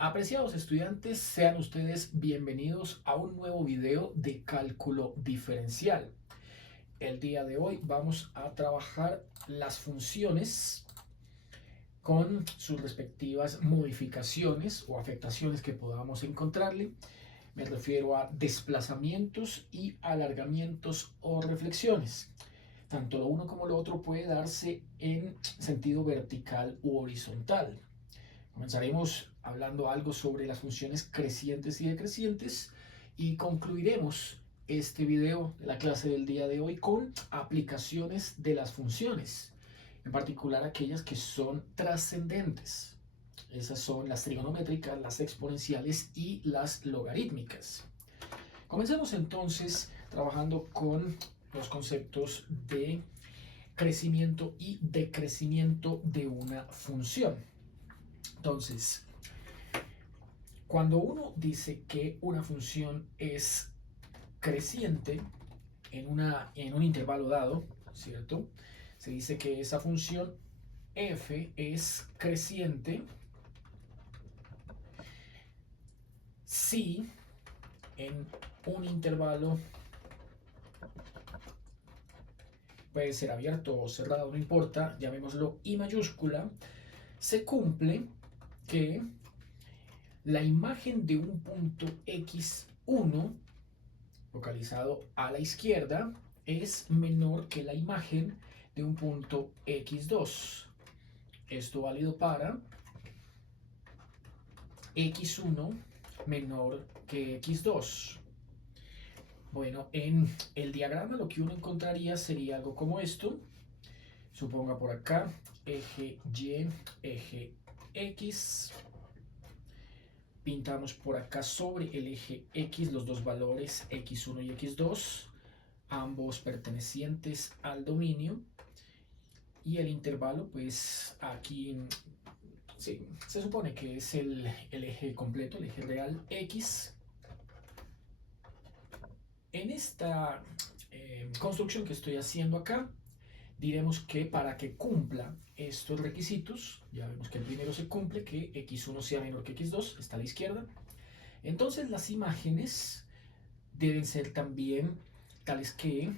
Apreciados estudiantes, sean ustedes bienvenidos a un nuevo video de cálculo diferencial. El día de hoy vamos a trabajar las funciones con sus respectivas modificaciones o afectaciones que podamos encontrarle. Me refiero a desplazamientos y alargamientos o reflexiones. Tanto lo uno como lo otro puede darse en sentido vertical u horizontal. Comenzaremos hablando algo sobre las funciones crecientes y decrecientes y concluiremos este video de la clase del día de hoy con aplicaciones de las funciones, en particular aquellas que son trascendentes. Esas son las trigonométricas, las exponenciales y las logarítmicas. Comencemos entonces trabajando con los conceptos de crecimiento y decrecimiento de una función. Entonces, cuando uno dice que una función es creciente en un intervalo dado, ¿cierto? Se dice que esa función f es creciente si en un intervalo, puede ser abierto o cerrado, no importa, llamémoslo I mayúscula, se cumple que la imagen de un punto x1 localizado a la izquierda es menor que la imagen de un punto x2. Esto válido para x1 menor que x2. Bueno, en el diagrama lo que uno encontraría sería algo como esto. Suponga por acá eje Y, eje X. Pintamos por acá sobre el eje X los dos valores x1 y x2, ambos pertenecientes al dominio. Y el intervalo, pues aquí sí, se supone que es el eje completo, el eje real X. En esta construcción que estoy haciendo acá, diremos que para que cumpla estos requisitos, ya vemos que el primero se cumple, que x1 sea menor que x2, está a la izquierda. Entonces las imágenes deben ser también tales que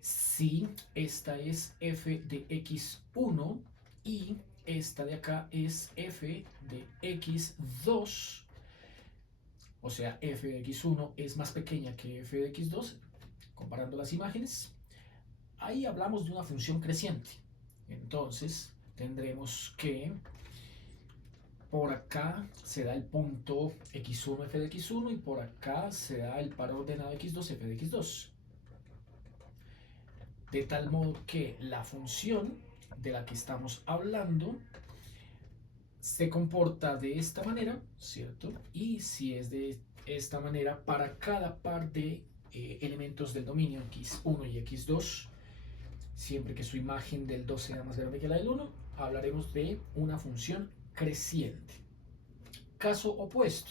si esta es f de x1 y esta de acá es f de x2, o sea, f de x1 es más pequeña que f de x2, comparando las imágenes, ahí hablamos de una función creciente. Entonces tendremos que por acá se da el punto x1 f de x1 y por acá se da el par ordenado x2 f de x2. De tal modo que la función de la que estamos hablando se comporta de esta manera, ¿cierto? Y si es de esta manera, para cada par de elementos del dominio x1 y x2, siempre que su imagen del 2 sea más grande que la del 1, hablaremos de una función creciente. Caso opuesto,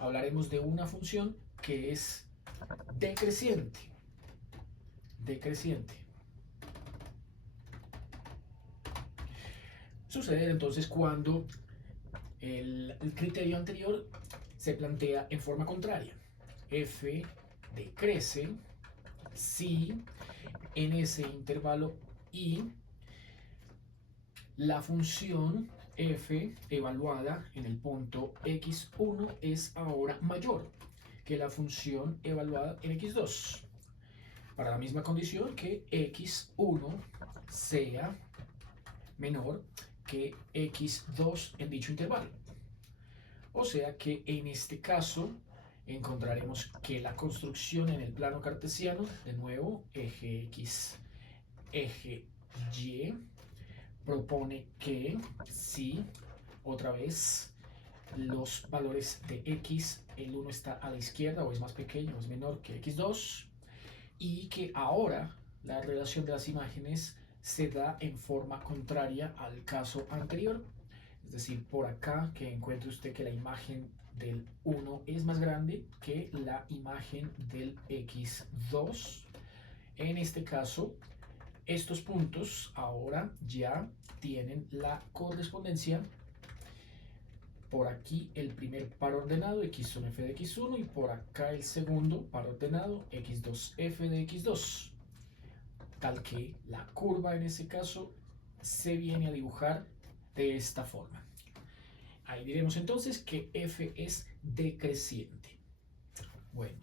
hablaremos de una función que es decreciente. Decreciente. Sucede entonces cuando el criterio anterior se plantea en forma contraria. F decrece si en ese intervalo I la función f evaluada en el punto x1 es ahora mayor que la función evaluada en x2, para la misma condición que x1 sea menor que x2 en dicho intervalo. O sea que en este caso encontraremos que la construcción en el plano cartesiano, de nuevo, eje X, eje Y, propone que si, otra vez, los valores de X, el 1 está a la izquierda o es más pequeño o es menor que X2, y que ahora la relación de las imágenes se da en forma contraria al caso anterior. Es decir, por acá que encuentre usted que la imagen del 1 es más grande que la imagen del x2. En este caso, estos puntos ahora ya tienen la correspondencia por aquí el primer par ordenado x1 f de x1 y por acá el segundo par ordenado x2 f de x2, tal que la curva en ese caso se viene a dibujar de esta forma. Ahí diremos entonces que f es decreciente. Bueno,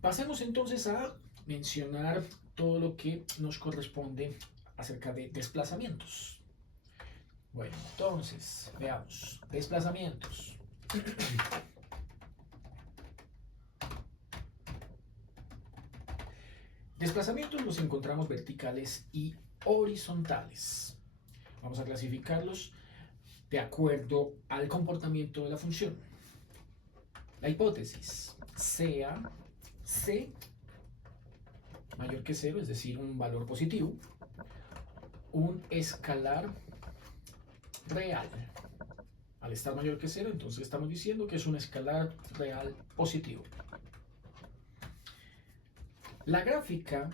pasemos entonces a mencionar todo lo que nos corresponde acerca de desplazamientos. Bueno, entonces, veamos, desplazamientos. Desplazamientos los encontramos verticales y horizontales. Vamos a clasificarlos de acuerdo al comportamiento de la función. La hipótesis sea c mayor que 0, es decir, un valor positivo, un escalar real. Al estar mayor que 0, entonces estamos diciendo que es un escalar real positivo. La gráfica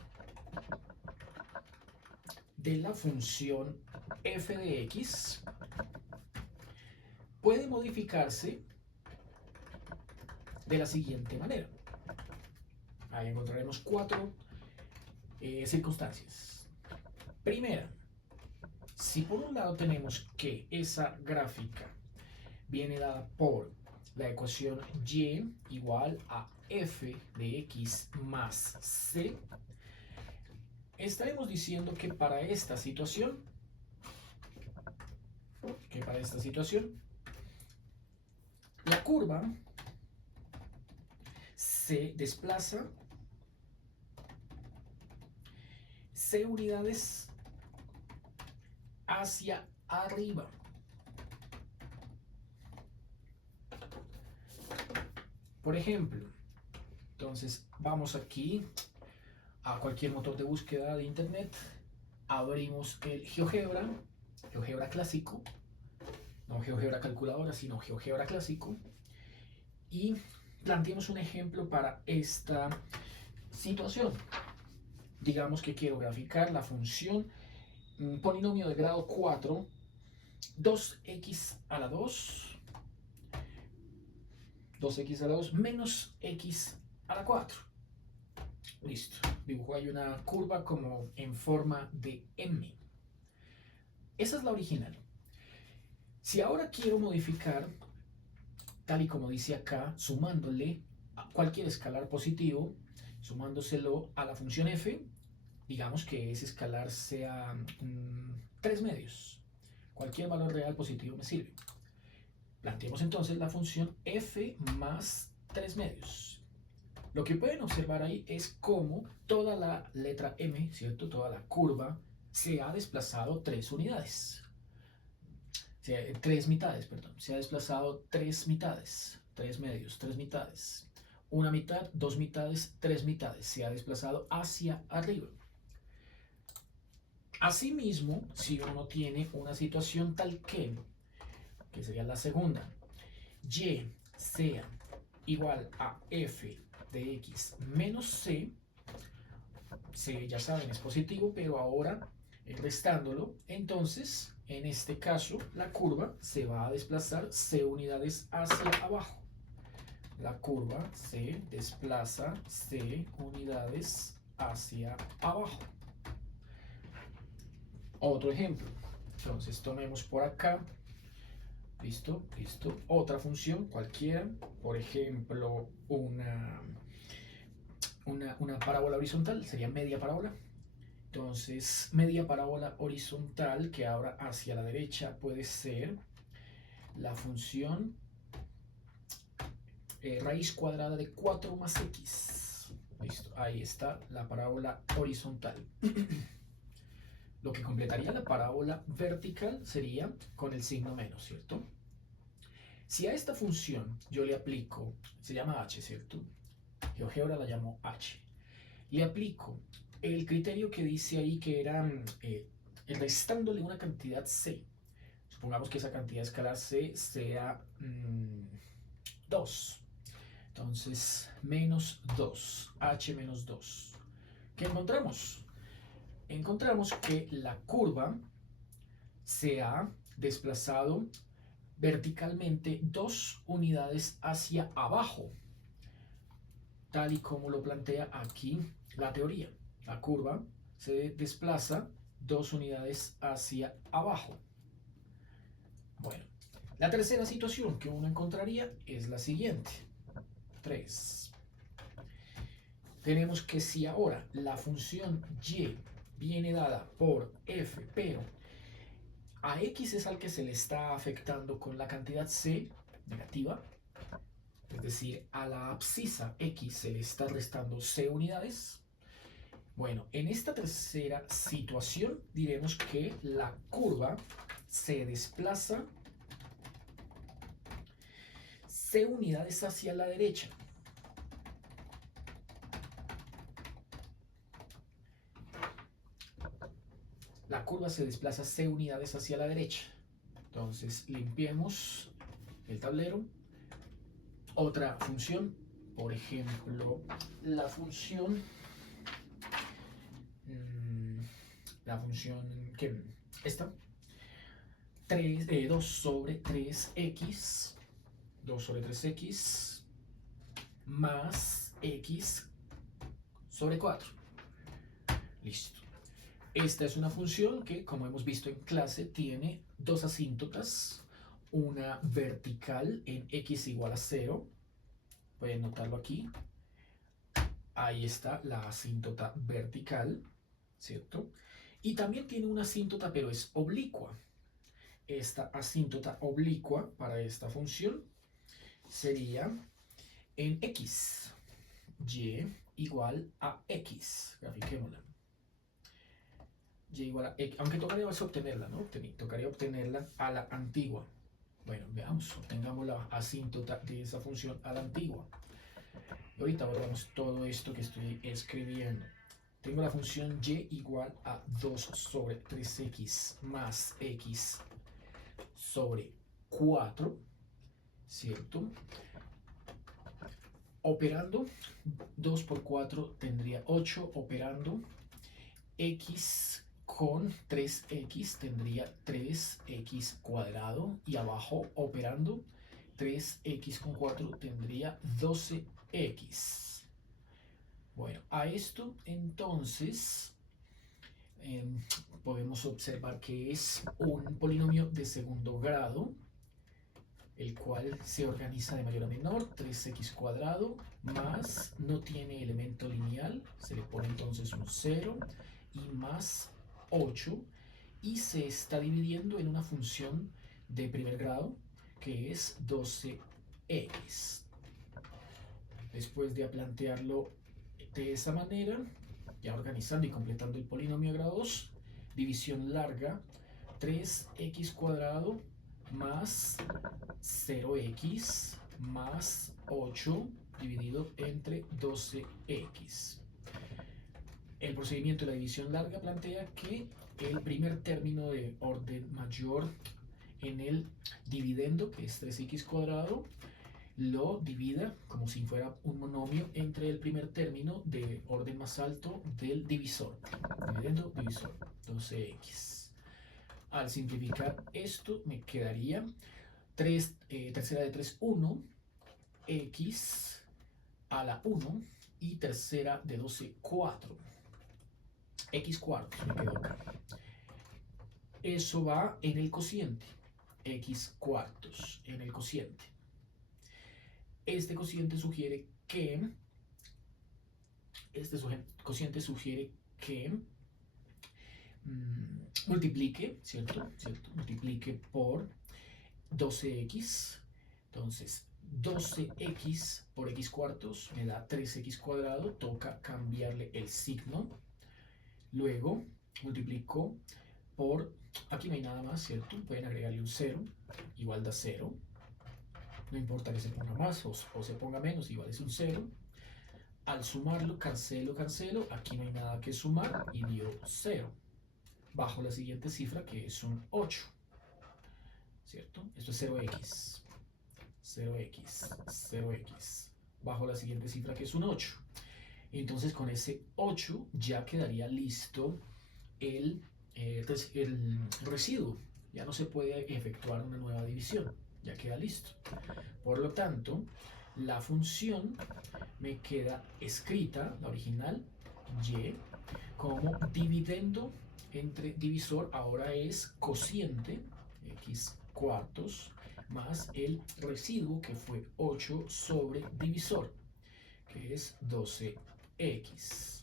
de la función f de x puede modificarse de la siguiente manera. Ahí encontraremos 4 circunstancias. Primera, si por un lado tenemos que esa gráfica viene dada por la ecuación y igual a f de x más c, estaremos diciendo que para esta situación, la curva se desplaza c unidades hacia arriba. Por ejemplo, entonces vamos aquí a cualquier motor de búsqueda de internet, abrimos el GeoGebra clásico, no GeoGebra calculadora, sino GeoGebra clásico, y planteemos un ejemplo para esta situación. Digamos que quiero graficar la función polinomio de grado 4, 2x a la 2, 2x a la 2 menos x a la 4. Listo, dibujo ahí una curva como en forma de M. Esa es la original. Si ahora quiero modificar, tal y como dice acá, sumándole a cualquier escalar positivo, sumándoselo a la función f, digamos que ese escalar sea 3 medios. Cualquier valor real positivo me sirve. Planteemos entonces la función f más 3 medios. Lo que pueden observar ahí es cómo toda la letra m, ¿cierto? Toda la curva se ha desplazado 3 unidades. 3 mitades, perdón. Se ha desplazado 3 mitades, 3 medios, 3 mitades. Una mitad, 2 mitades, 3 mitades. Se ha desplazado hacia arriba. Asimismo, si uno tiene una situación tal que sería la segunda, y sea igual a f de x menos c, c ya saben es positivo, pero ahora restándolo, entonces en este caso la curva se va a desplazar c unidades hacia abajo. La curva se desplaza c unidades hacia abajo. Otro ejemplo, entonces tomemos por acá, listo, otra función cualquiera, por ejemplo una parábola horizontal, sería media parábola. Entonces media parábola horizontal que ahora hacia la derecha puede ser la función raíz cuadrada de 4 más x. Listo, ahí está la parábola horizontal. Lo que completaría la parábola vertical sería con el signo menos, ¿cierto? Si a esta función yo le aplico, se llama h, ¿cierto? GeoGebra la llamo h. Le aplico el criterio que dice ahí que era restándole una cantidad c. Supongamos que esa cantidad escalar c sea 2. Entonces, menos 2, h menos 2. ¿Qué encontramos? Encontramos que la curva se ha desplazado verticalmente 2 unidades hacia abajo, tal y como lo plantea aquí la teoría. La curva se desplaza 2 unidades hacia abajo. Bueno, la tercera situación que uno encontraría es la siguiente. 3. Tenemos que si ahora la función y viene dada por f, pero a x es al que se le está afectando con la cantidad c negativa, es decir, a la abscisa x se le está restando c unidades. Bueno, en esta tercera situación diremos que la curva se desplaza c unidades hacia la derecha. La curva se desplaza c unidades hacia la derecha. Entonces limpiemos el tablero. Otra función, por ejemplo, la función que esta 2 sobre 3x 2 sobre 3x más x sobre 4. Listo. Esta es una función que, como hemos visto en clase, tiene dos asíntotas, una vertical en x igual a 0, pueden notarlo aquí, ahí está la asíntota vertical, ¿cierto? Y también tiene una asíntota, pero es oblicua. Esta asíntota oblicua para esta función sería en x, y igual a x, grafiquémosla. Y igual a x, aunque tocaría obtenerla, ¿no? Tocaría obtenerla a la antigua. Bueno, veamos, obtengamos la asíntota de esa función a la antigua. Y ahorita borramos todo esto que estoy escribiendo. Tengo la función y igual a 2 sobre 3x más x sobre 4, ¿cierto? Operando, 2 por 4 tendría 8, operando x con 3x tendría 3x cuadrado, y abajo operando 3x con 4 tendría 12x. Bueno, a esto entonces podemos observar que es un polinomio de segundo grado, el cual se organiza de mayor a menor, 3x cuadrado más, no tiene elemento lineal, se le pone entonces un 0, y más 8, y se está dividiendo en una función de primer grado que es 12x. Después de plantearlo de esa manera, ya organizando y completando el polinomio de grado 2, división larga, 3x cuadrado más 0x más 8 dividido entre 12x. El procedimiento de la división larga plantea que el primer término de orden mayor en el dividendo, que es 3x cuadrado, lo divida como si fuera un monomio entre el primer término de orden más alto del divisor. Dividendo, divisor, 12x. Al simplificar esto me quedaría tercera de 3, 1, x a la 1, y tercera de 12, 4. X cuartos me quedó acá. Eso va en el cociente. X cuartos en el cociente. Este cociente sugiere que multiplique, ¿cierto? Multiplique por 12x. Entonces, 12x por x cuartos me da 3x cuadrado. Toca cambiarle el signo. Luego, multiplico por, aquí no hay nada más, ¿cierto? Pueden agregarle un 0, igual da 0. No importa que se ponga más o se ponga menos, igual es un 0. Al sumarlo, cancelo, aquí no hay nada que sumar y dio 0. Bajo la siguiente cifra, que es un 8, ¿cierto? Esto es 0x, 0x, 0x. Bajo la siguiente cifra, que es un 8. Entonces, con ese 8 ya quedaría listo el residuo. ya no se puede efectuar una nueva división, ya queda listo. Por lo tanto, la función me queda escrita, la original, y, como dividendo entre divisor, ahora es cociente, x cuartos, más el residuo que fue 8 sobre divisor, que es 12x.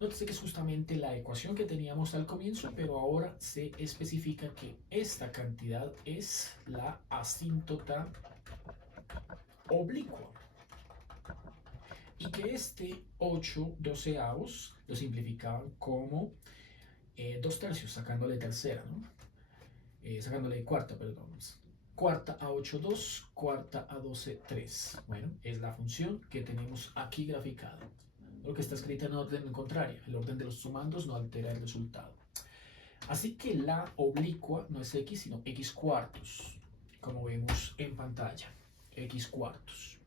Nótese que es justamente la ecuación que teníamos al comienzo, pero ahora se especifica que esta cantidad es la asíntota oblicua. Y que este 8 doceavos lo simplificaban como 2 tercios, sacándole tercera, ¿no? Sacándole cuarta, perdón. Cuarta a 8, 2, cuarta a 12, 3. Bueno, es la función que tenemos aquí graficada. Lo que está escrita en orden contrario. El orden de los sumandos no altera el resultado. Así que la oblicua no es x, sino x cuartos, como vemos en pantalla. X cuartos.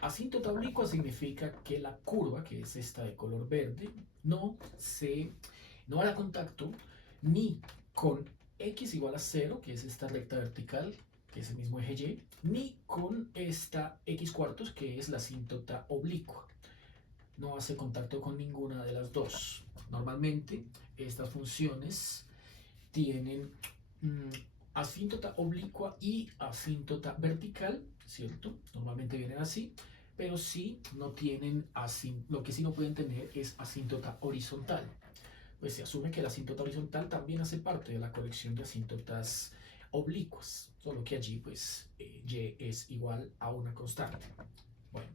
Asíntota oblicua significa que la curva, que es esta de color verde, no hará contacto ni con x igual a 0, que es esta recta vertical, que es el mismo eje y, ni con esta x cuartos, que es la asíntota oblicua. No hace contacto con ninguna de las dos. Normalmente estas funciones tienen asíntota oblicua y asíntota vertical, ¿cierto? Normalmente vienen así, pero sí no tienen lo que sí no pueden tener es asíntota horizontal. Pues se asume que la asíntota horizontal también hace parte de la colección de asíntotas oblicuas, solo que allí pues y es igual a una constante. Bueno,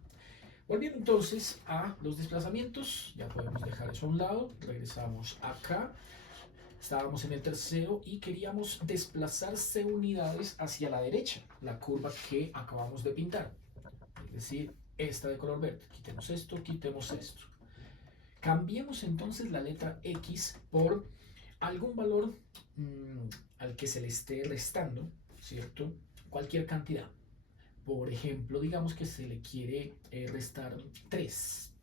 volviendo entonces a los desplazamientos, ya podemos dejar eso a un lado, regresamos acá. Estábamos en el tercero y queríamos desplazar c unidades hacia la derecha, la curva que acabamos de pintar. Es decir, esta de color verde. Quitemos esto, quitemos esto. Cambiemos entonces la letra x por algún valor al que se le esté restando, ¿cierto? Cualquier cantidad. Por ejemplo, digamos que se le quiere restar 3.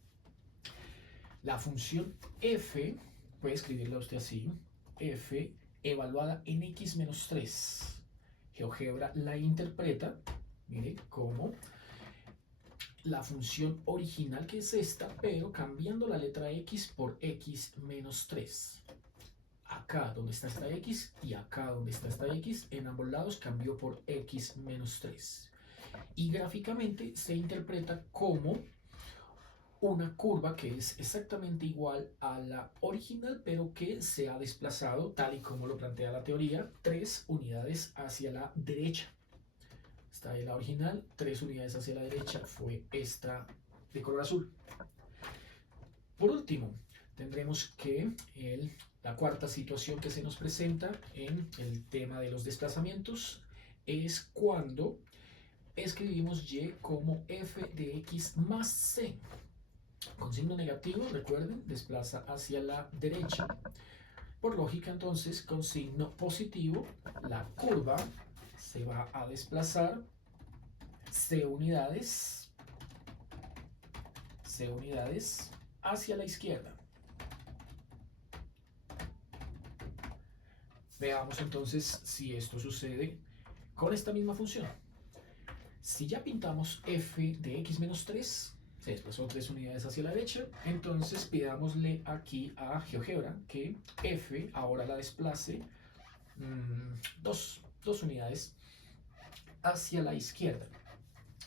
La función f, puede escribirla usted así, f evaluada en x menos 3. GeoGebra la interpreta, mire, como la función original, que es esta, pero cambiando la letra x por x menos 3. Acá donde está esta x y acá donde está esta x, en ambos lados cambió por x menos 3. Y gráficamente se interpreta como una curva que es exactamente igual a la original, pero que se ha desplazado, tal y como lo plantea la teoría, 3 unidades hacia la derecha. Está ahí la original, 3 unidades hacia la derecha fue esta de color azul. Por último, tendremos que la cuarta situación que se nos presenta en el tema de los desplazamientos es cuando escribimos y como f de x más c. Con signo negativo, recuerden, desplaza hacia la derecha. Por lógica, entonces, con signo positivo, la curva se va a desplazar c unidades hacia la izquierda. Veamos entonces si esto sucede con esta misma función. Si ya pintamos f de x menos 3, se desplazó 3 unidades hacia la derecha, entonces pidámosle aquí a GeoGebra que f ahora la desplace 2 unidades hacia la izquierda.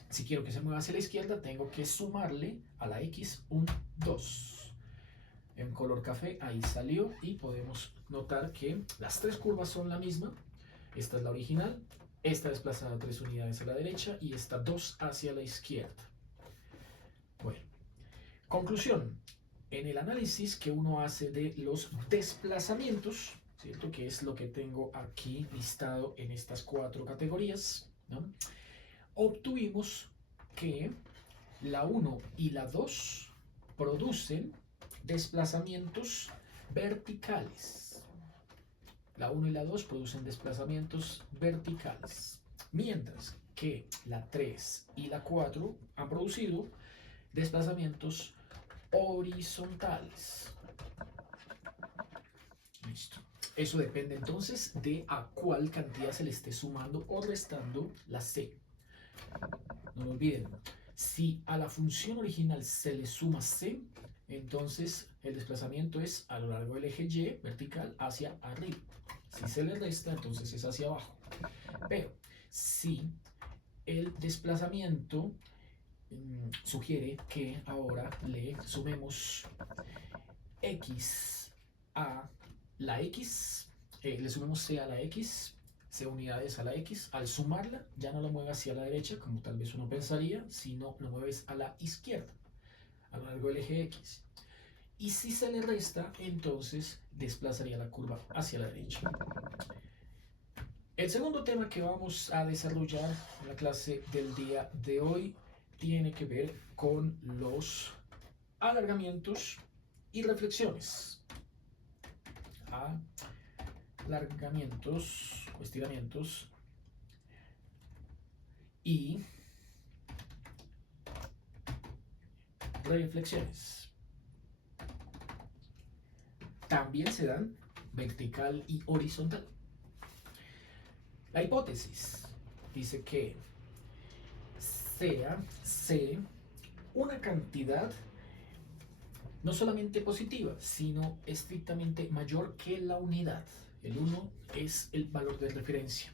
Si quiero que se mueva hacia la izquierda, tengo que sumarle a la x un 2. En color café ahí salió y podemos notar que las 3 curvas son la misma. Esta es la original, esta desplazada 3 unidades a la derecha y esta 2 hacia la izquierda. Bueno, conclusión. En el análisis que uno hace de los desplazamientos, ¿cierto? Que es lo que tengo aquí listado en estas 4 categorías, ¿no? Obtuvimos que la 1 y la 2 producen desplazamientos verticales. La 1 y la 2 producen desplazamientos verticales, mientras que la 3 y la 4 han producido desplazamientos horizontales. Listo. Eso depende entonces de a cuál cantidad se le esté sumando o restando la c. No lo olviden. Si a la función original se le suma c, entonces el desplazamiento es a lo largo del eje y vertical hacia arriba. Si se le resta, entonces es hacia abajo. Pero si el desplazamiento sugiere que ahora le sumemos x a la x, le sumemos c a la x, c unidades a la x, al sumarla ya no lo mueve hacia la derecha como tal vez uno pensaría, sino lo mueves a la izquierda, a lo largo del eje x. Y si se le resta, entonces desplazaría la curva hacia la derecha. El segundo tema que vamos a desarrollar en la clase del día de hoy tiene que ver con los alargamientos y reflexiones. Alargamientos o estiramientos y reflexiones. También se dan vertical y horizontal. La hipótesis dice que sea C una cantidad no solamente positiva, sino estrictamente mayor que la unidad. El 1 es el valor de referencia.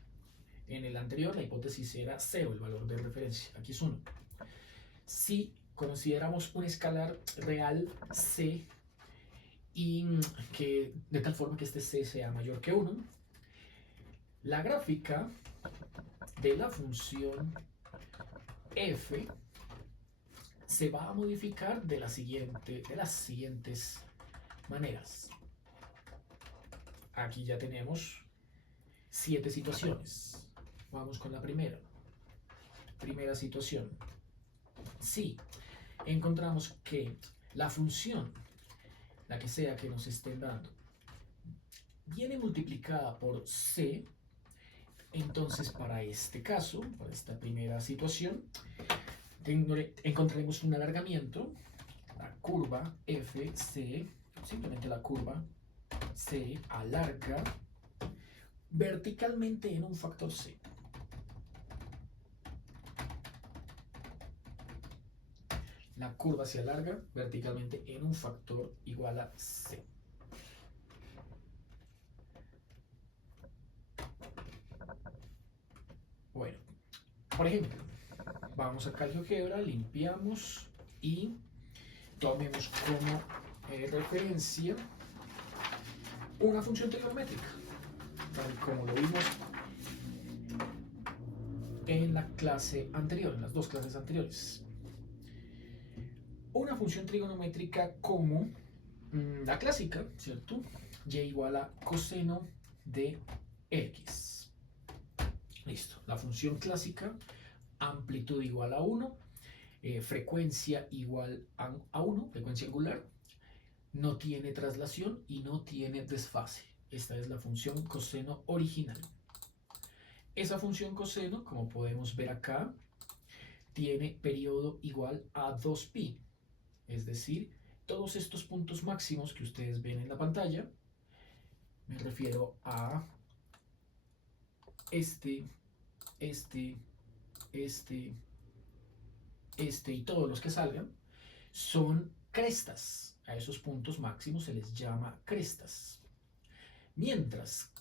En el anterior la hipótesis era 0, el valor de referencia. Aquí es 1. Si consideramos un escalar real C y que de tal forma que este C sea mayor que 1, la gráfica de la función f se va a modificar de las siguientes maneras. Aquí ya tenemos 7 situaciones. Vamos con la primera. Primera situación. Si encontramos que la función, la que sea que nos estén dando, viene multiplicada por c, entonces para este caso, para esta primera situación, encontraremos un alargamiento, la curva FC, simplemente la curva se alarga verticalmente en un factor c. La curva se alarga verticalmente en un factor igual a c. Bueno, por ejemplo, vamos acá al GeoGebra, limpiamos y tomemos como referencia una función trigonométrica, tal como lo vimos en la clase anterior, en las dos clases anteriores. Una función trigonométrica como la clásica, ¿cierto? Y igual a coseno de x. Listo, la función clásica, amplitud igual a 1, frecuencia igual a 1, frecuencia angular, no tiene traslación y no tiene desfase. Esta es la función coseno original. Esa función coseno, como podemos ver acá, tiene periodo igual a 2pi. Es decir, todos estos puntos máximos que ustedes ven en la pantalla, me refiero a este y todos los que salgan, son crestas. A esos puntos máximos se les llama crestas. Mientras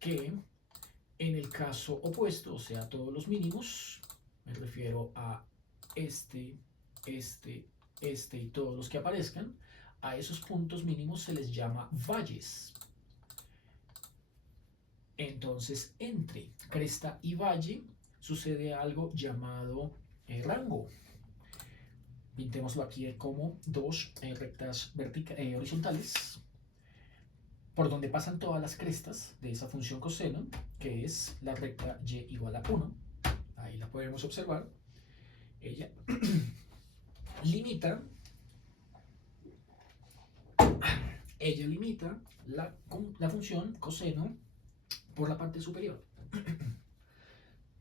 que en el caso opuesto, o sea, todos los mínimos, me refiero a este y todos los que aparezcan, a esos puntos mínimos se les llama valles. Entonces, entre cresta y valle sucede algo llamado rango. Pintémoslo aquí como dos rectas horizontales por donde pasan todas las crestas de esa función coseno, que es la recta y igual a 1. Ahí la podemos observar. Ella limita la función coseno por la parte superior.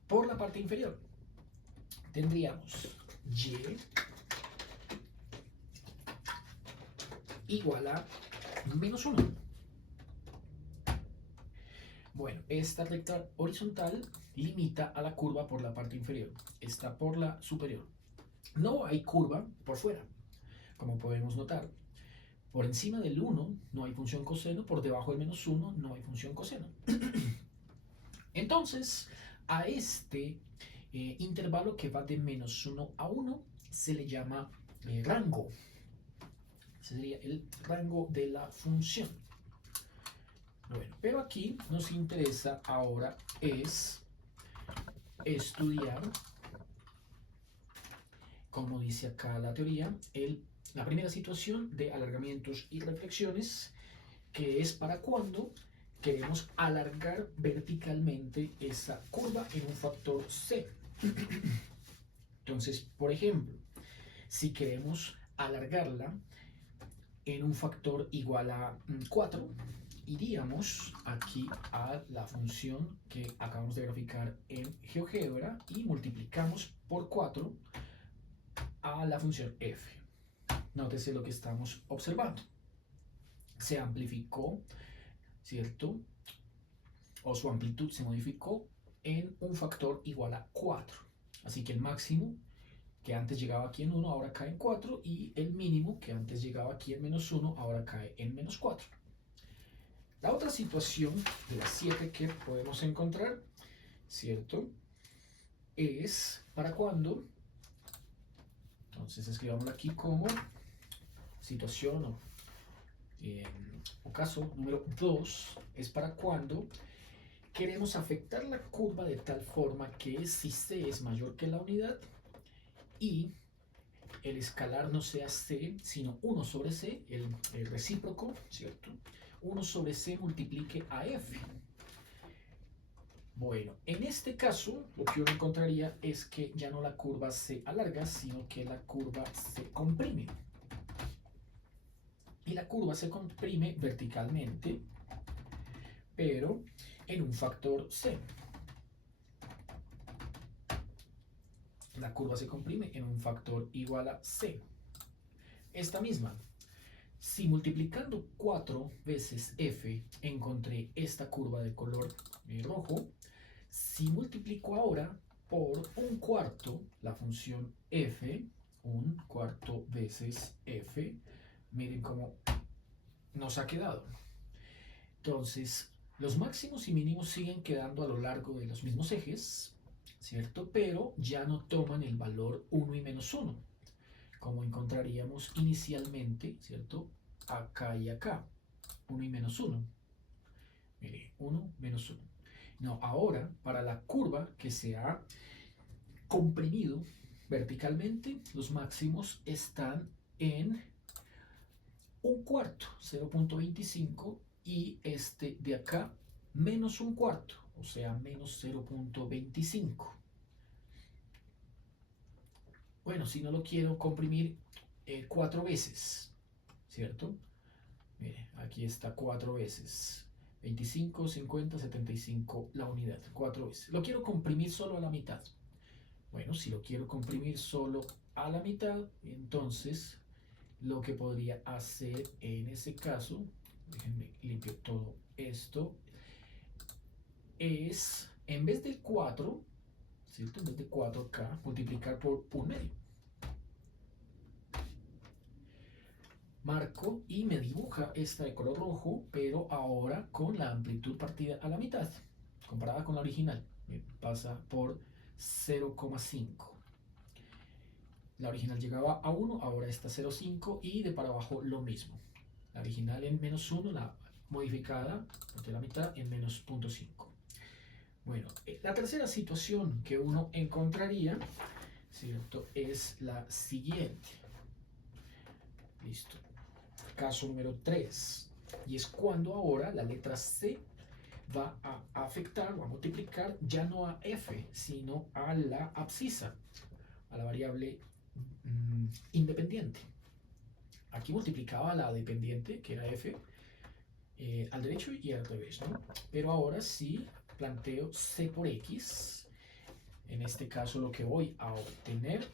Por la parte inferior tendríamos y igual a menos 1. Bueno, esta recta horizontal limita a la curva por la parte inferior, esta por la superior. No hay curva por fuera, como podemos notar. Por encima del 1 no hay función coseno, por debajo del menos 1 no hay función coseno. Entonces, a este intervalo que va de menos 1 a 1 se le llama rango. Ese sería el rango de la función. Bueno, pero aquí nos interesa ahora es estudiar, como dice acá la teoría, la primera situación de alargamientos y reflexiones, que es para cuando queremos alargar verticalmente esa curva en un factor c. Entonces, por ejemplo, si queremos alargarla en un factor igual a 4, iríamos aquí a la función que acabamos de graficar en GeoGebra y multiplicamos por 4 a la función f. Nótese lo que estamos observando. Se amplificó, ¿cierto? O su amplitud se modificó en un factor igual a 4. Así que el máximo que antes llegaba aquí en 1 ahora cae en 4 y el mínimo que antes llegaba aquí en menos 1 ahora cae en menos 4. La otra situación de las 7 que podemos encontrar, ¿cierto? Es para cuando, entonces escribámoslo aquí como situación o caso número 2, es para cuando queremos afectar la curva de tal forma que si c es mayor que la unidad y el escalar no sea c, sino 1 sobre c, el recíproco, ¿cierto? 1 sobre c multiplique a f. Bueno, en este caso, lo que uno encontraría es que ya no la curva se alarga, sino que la curva se comprime. Y la curva se comprime verticalmente, pero en un factor c. La curva se comprime en un factor igual a c. Esta misma. Si multiplicando 4 veces f encontré esta curva de color rojo, si multiplico ahora por un cuarto la función f, un cuarto veces f, miren cómo nos ha quedado. Entonces, los máximos y mínimos siguen quedando a lo largo de los mismos ejes, ¿cierto? Pero ya no toman el valor 1 y menos 1, como encontraríamos inicialmente, ¿cierto? Acá y acá, 1 y menos 1. Mire, 1 menos 1. No, ahora, para la curva que se ha comprimido verticalmente, los máximos están en un cuarto, 0.25, y este de acá, menos un cuarto, o sea, menos 0.25. Bueno, si no lo quiero comprimir 4 veces, ¿cierto? Mire, aquí está 4 veces. 25, 50, 75 la unidad, 4 veces. Lo quiero comprimir solo a la mitad. Bueno, si lo quiero comprimir solo a la mitad, entonces lo que podría hacer en ese caso, déjenme limpio todo esto, es en vez del 4, ¿cierto? En vez de 4 acá, multiplicar por 1/2. Marco y me dibuja esta de color rojo, pero ahora con la amplitud partida a la mitad, comparada con la original. Me pasa por 0,5. La original llegaba a 1, ahora está 0,5 y de para abajo lo mismo. La original en menos 1, la modificada de la mitad en menos 0,5. Bueno, la tercera situación que uno encontraría, ¿cierto? Es la siguiente. Listo. Caso número 3. Y es cuando ahora la letra C va a afectar o a multiplicar ya no a f, sino a la abscisa, a la variable independiente. Aquí multiplicaba a la dependiente, que era f, al derecho y al revés, ¿no? Pero ahora sí planteo c por x. En este caso lo que voy a obtener,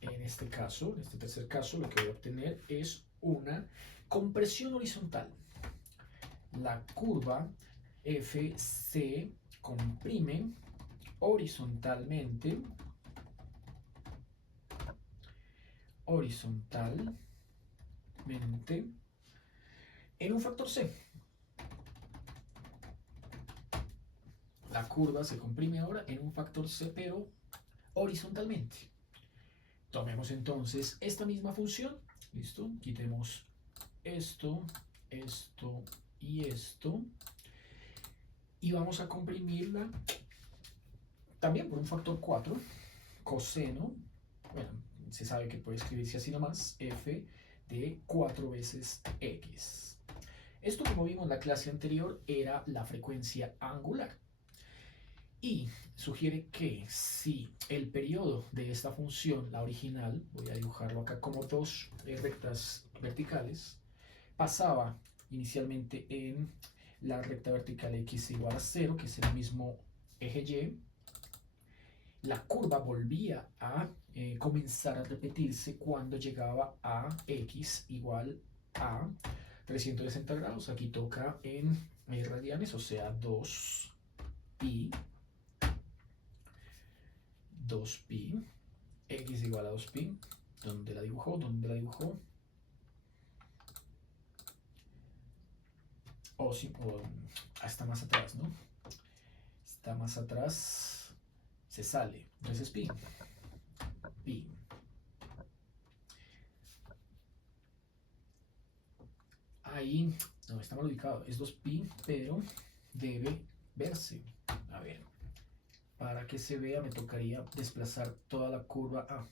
en este tercer caso, lo que voy a obtener es una compresión horizontal. la curva F se comprime horizontalmente en un factor C. La curva se comprime ahora en un factor C, pero horizontalmente. Tomemos entonces esta misma función, ¿listo? Quitemos esto, esto y esto, y vamos a comprimirla también por un factor 4, coseno, bueno, se sabe que puede escribirse así nomás, f de 4 veces x. Esto, como vimos en la clase anterior, era la frecuencia angular. Y sugiere que si el periodo de esta función, la original, voy a dibujarlo acá como dos rectas verticales, pasaba inicialmente en la recta vertical x igual a 0, que es el mismo eje y, la curva volvía a comenzar a repetirse cuando llegaba a x igual a 360 grados. Aquí toca en radianes, o sea, 2pi, x igual a 2pi. ¿Dónde la dibujó? Está más atrás, ¿no? Está más atrás, se sale. Entonces pi. Ahí, no, está mal ubicado, es 2pi, pero debe verse. A ver, para que se vea me tocaría desplazar toda la curva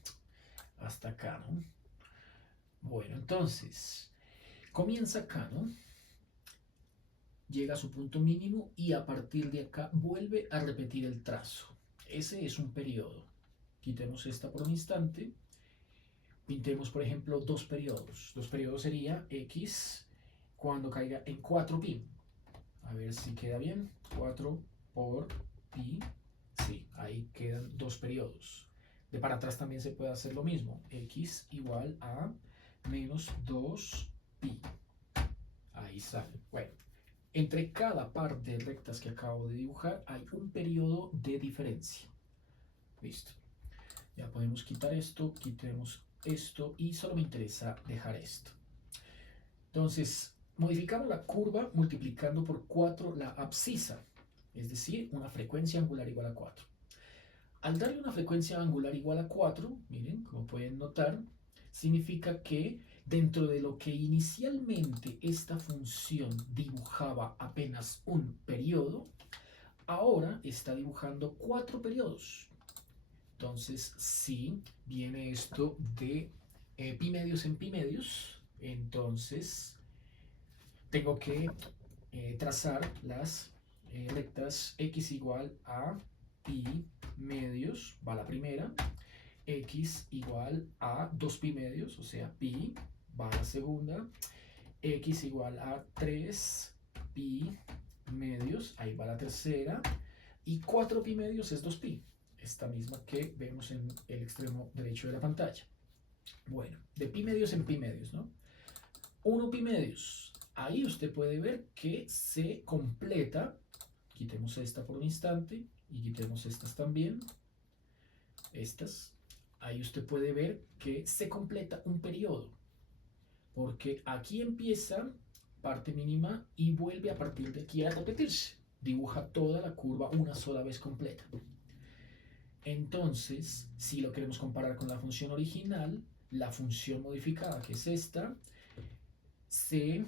hasta acá, ¿no? Bueno, entonces, comienza acá, ¿no? Llega a su punto mínimo y a partir de acá vuelve a repetir el trazo. Ese es un periodo. Quitemos esta por un instante. Pintemos, por ejemplo, dos periodos. Dos periodos sería x cuando caiga en 4pi. A ver si queda bien. 4 por pi. Sí, ahí quedan dos periodos. De para atrás también se puede hacer lo mismo. X igual a menos 2pi. Ahí sale. Bueno, entre cada par de rectas que acabo de dibujar hay un periodo de diferencia. Listo. Ya podemos quitar esto, quitemos esto y solo me interesa dejar esto. Entonces, modificamos la curva multiplicando por 4 la abscisa, es decir, una frecuencia angular igual a 4. Al darle una frecuencia angular igual a 4, miren, como pueden notar, significa que dentro de lo que inicialmente esta función dibujaba apenas un periodo, ahora está dibujando 4 periodos. Entonces, si viene esto de pi medios en pi medios, entonces tengo que trazar las rectas x igual a pi medios, va la primera, x igual a 2pi medios, o sea, pi, va la segunda, x igual a 3pi medios, ahí va la tercera, y 4pi medios es 2pi, esta misma que vemos en el extremo derecho de la pantalla. Bueno, de pi medios en pi medios, ¿no? 1 pi medios. Ahí usted puede ver que se completa. Quitemos esta por un instante y quitemos estas también. Estas. Ahí usted puede ver que se completa un periodo. Porque aquí empieza parte mínima y vuelve a partir de aquí a repetirse. Dibuja toda la curva una sola vez completa. Entonces, si lo queremos comparar con la función original, la función modificada, que es esta, se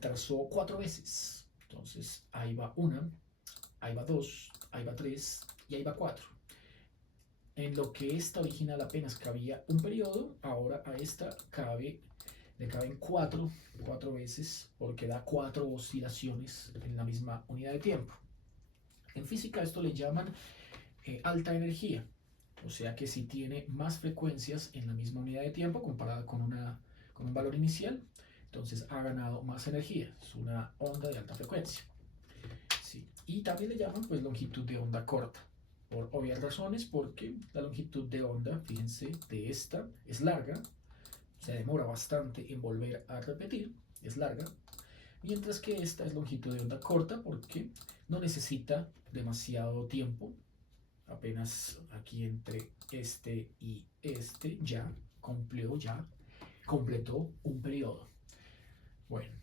trazó 4 veces. Entonces, ahí va una, ahí va 2, ahí va 3 y ahí va 4. En lo que esta original apenas cabía un periodo, ahora a esta le caben 4 veces porque da 4 oscilaciones en la misma unidad de tiempo. En física esto le llaman alta energía, o sea que si tiene más frecuencias en la misma unidad de tiempo comparada con un valor inicial, entonces ha ganado más energía, es una onda de alta frecuencia. Sí. Y también le llaman pues longitud de onda corta, por obvias razones, porque la longitud de onda, fíjense, de esta es larga, se demora bastante en volver a repetir, es larga, mientras que esta es longitud de onda corta porque no necesita demasiado tiempo. Apenas aquí entre este y este ya completó un periodo. Bueno,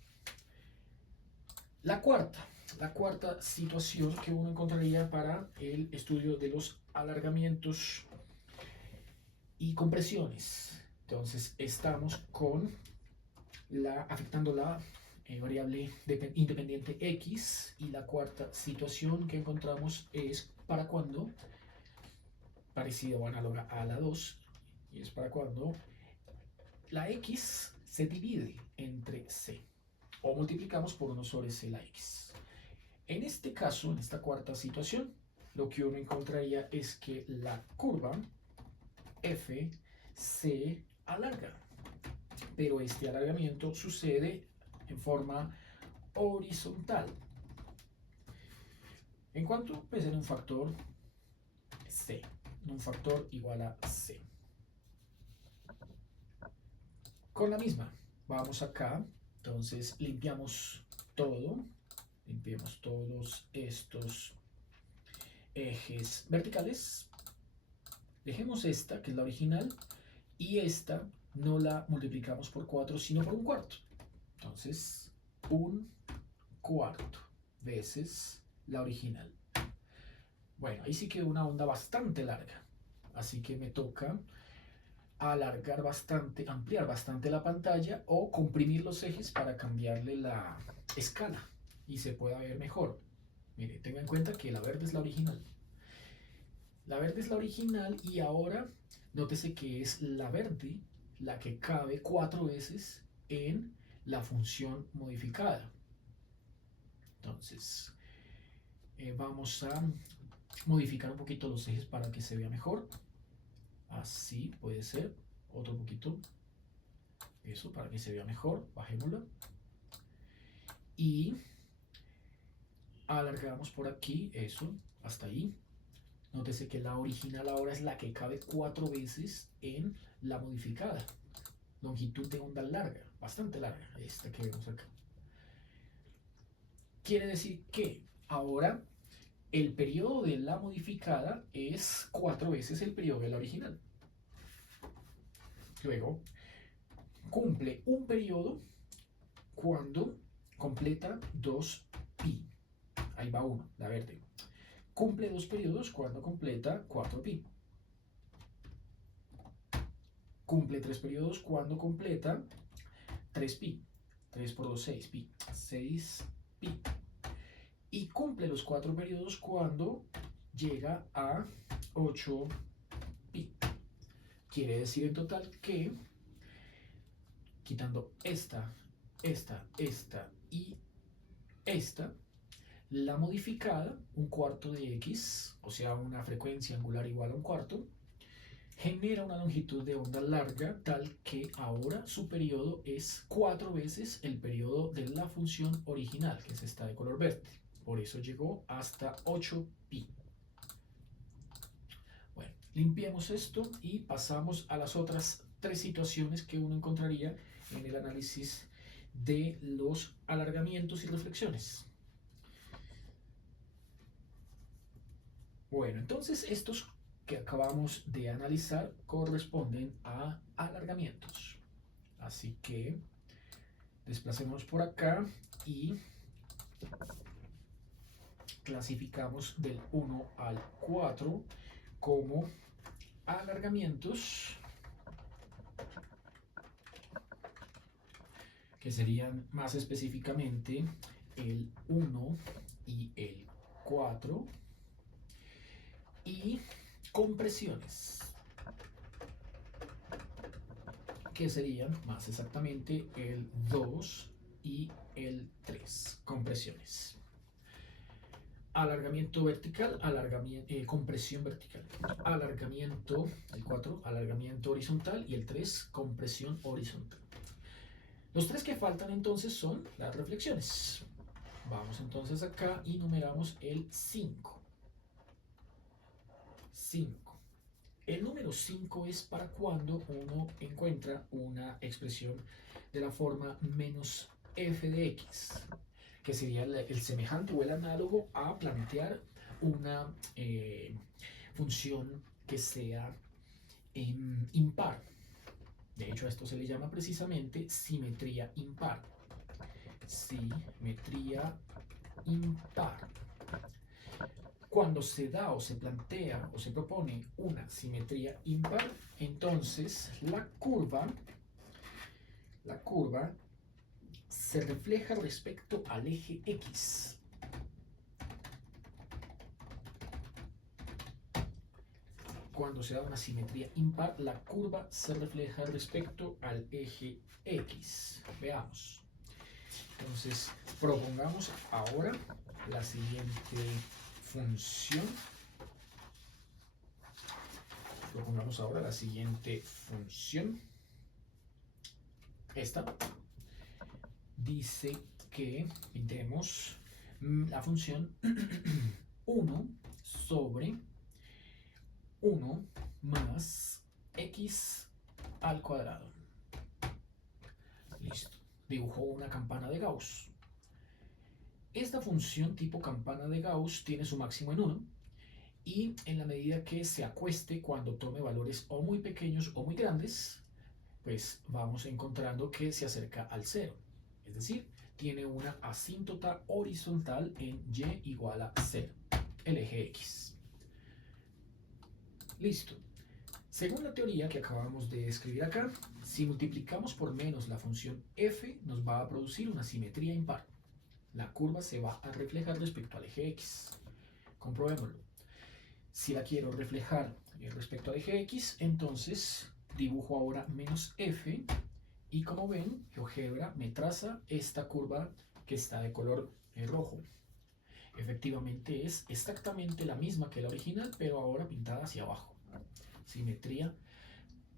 la cuarta situación que uno encontraría para el estudio de los alargamientos y compresiones. Entonces estamos afectando la variable independiente x, y la cuarta situación que encontramos es para cuando, parecido o análoga a la 2, y es para cuando la x se divide entre c, o multiplicamos por 1 sobre c la x. En este caso, en esta cuarta situación, lo que uno encontraría es que la curva f se alarga, pero este alargamiento sucede en forma horizontal. ¿En cuanto? Pues en un factor c, en un factor igual a c. Con la misma, vamos acá, entonces limpiamos todos estos ejes verticales, dejemos esta, que es la original, y esta no la multiplicamos por 4, sino por un cuarto. Entonces, un cuarto veces la original. Bueno, ahí sí quedó una onda bastante larga, así que me toca alargar bastante, ampliar bastante la pantalla o comprimir los ejes para cambiarle la escala y se pueda ver mejor. Mire, tenga en cuenta que la verde es la original. La verde es la original y ahora nótese que es la verde la que cabe 4 veces en la función modificada. Entonces, vamos a modificar un poquito los ejes para que se vea mejor. Así puede ser. Otro poquito. Eso, para que se vea mejor. Bajémosla. Y alargamos por aquí. Eso, hasta ahí. Nótese que la original ahora es la que cabe 4 veces en la modificada. Longitud de onda larga, bastante larga, esta que vemos acá. Quiere decir que ahora el periodo de la modificada es 4 veces el periodo de la original. Luego, cumple un periodo cuando completa 2pi. Ahí va uno, la verde. Cumple 2 periodos cuando completa 4pi. Cumple 3 periodos cuando completa 3pi. 3 por 2, 6pi. 6pi. Y cumple los 4 periodos cuando llega a 8pi. Quiere decir en total que, quitando esta y esta, la modificada, un cuarto de x, o sea, una frecuencia angular igual a un cuarto, genera una longitud de onda larga tal que ahora su periodo es 4 veces el periodo de la función original, que es esta de color verde. Por eso llegó hasta 8pi. Bueno, limpiemos esto y pasamos a las otras 3 situaciones que uno encontraría en el análisis de los alargamientos y reflexiones. Bueno, entonces estos que acabamos de analizar corresponden a alargamientos. Así que desplacémonos por acá y clasificamos del 1 al 4 como alargamientos, que serían más específicamente el 1 y el 4, y compresiones, que serían más exactamente el 2 y el 3, compresiones. Alargamiento vertical, compresión vertical. Alargamiento, el 4, alargamiento horizontal, y el 3, compresión horizontal. Los 3 que faltan entonces son las reflexiones. Vamos entonces acá y numeramos el 5. 5. El número 5 es para cuando uno encuentra una expresión de la forma menos f de x, que sería el semejante o el análogo a plantear una función que sea impar. De hecho, a esto se le llama precisamente simetría impar. Simetría impar. Cuando se da o se plantea o se propone una simetría impar, entonces la curva se refleja respecto al eje X. Cuando se da una simetría impar, la curva se refleja respecto al eje X. Veamos. Entonces, propongamos ahora la siguiente función. Propongamos ahora la siguiente función. Esta dice que pintemos la función 1 sobre 1 más x al cuadrado. Listo. Dibujó una campana de Gauss. Esta función tipo campana de Gauss tiene su máximo en 1 y en la medida que se acueste cuando tome valores o muy pequeños o muy grandes, pues vamos encontrando que se acerca al 0. Es decir, tiene una asíntota horizontal en y igual a 0, el eje X. Listo. Según la teoría que acabamos de escribir acá, si multiplicamos por menos la función f, nos va a producir una simetría impar. La curva se va a reflejar respecto al eje X. Comprobémoslo. Si la quiero reflejar respecto al eje X, entonces dibujo ahora menos f y como ven, GeoGebra me traza esta curva que está de color rojo. Efectivamente es exactamente la misma que la original, pero ahora pintada hacia abajo. Simetría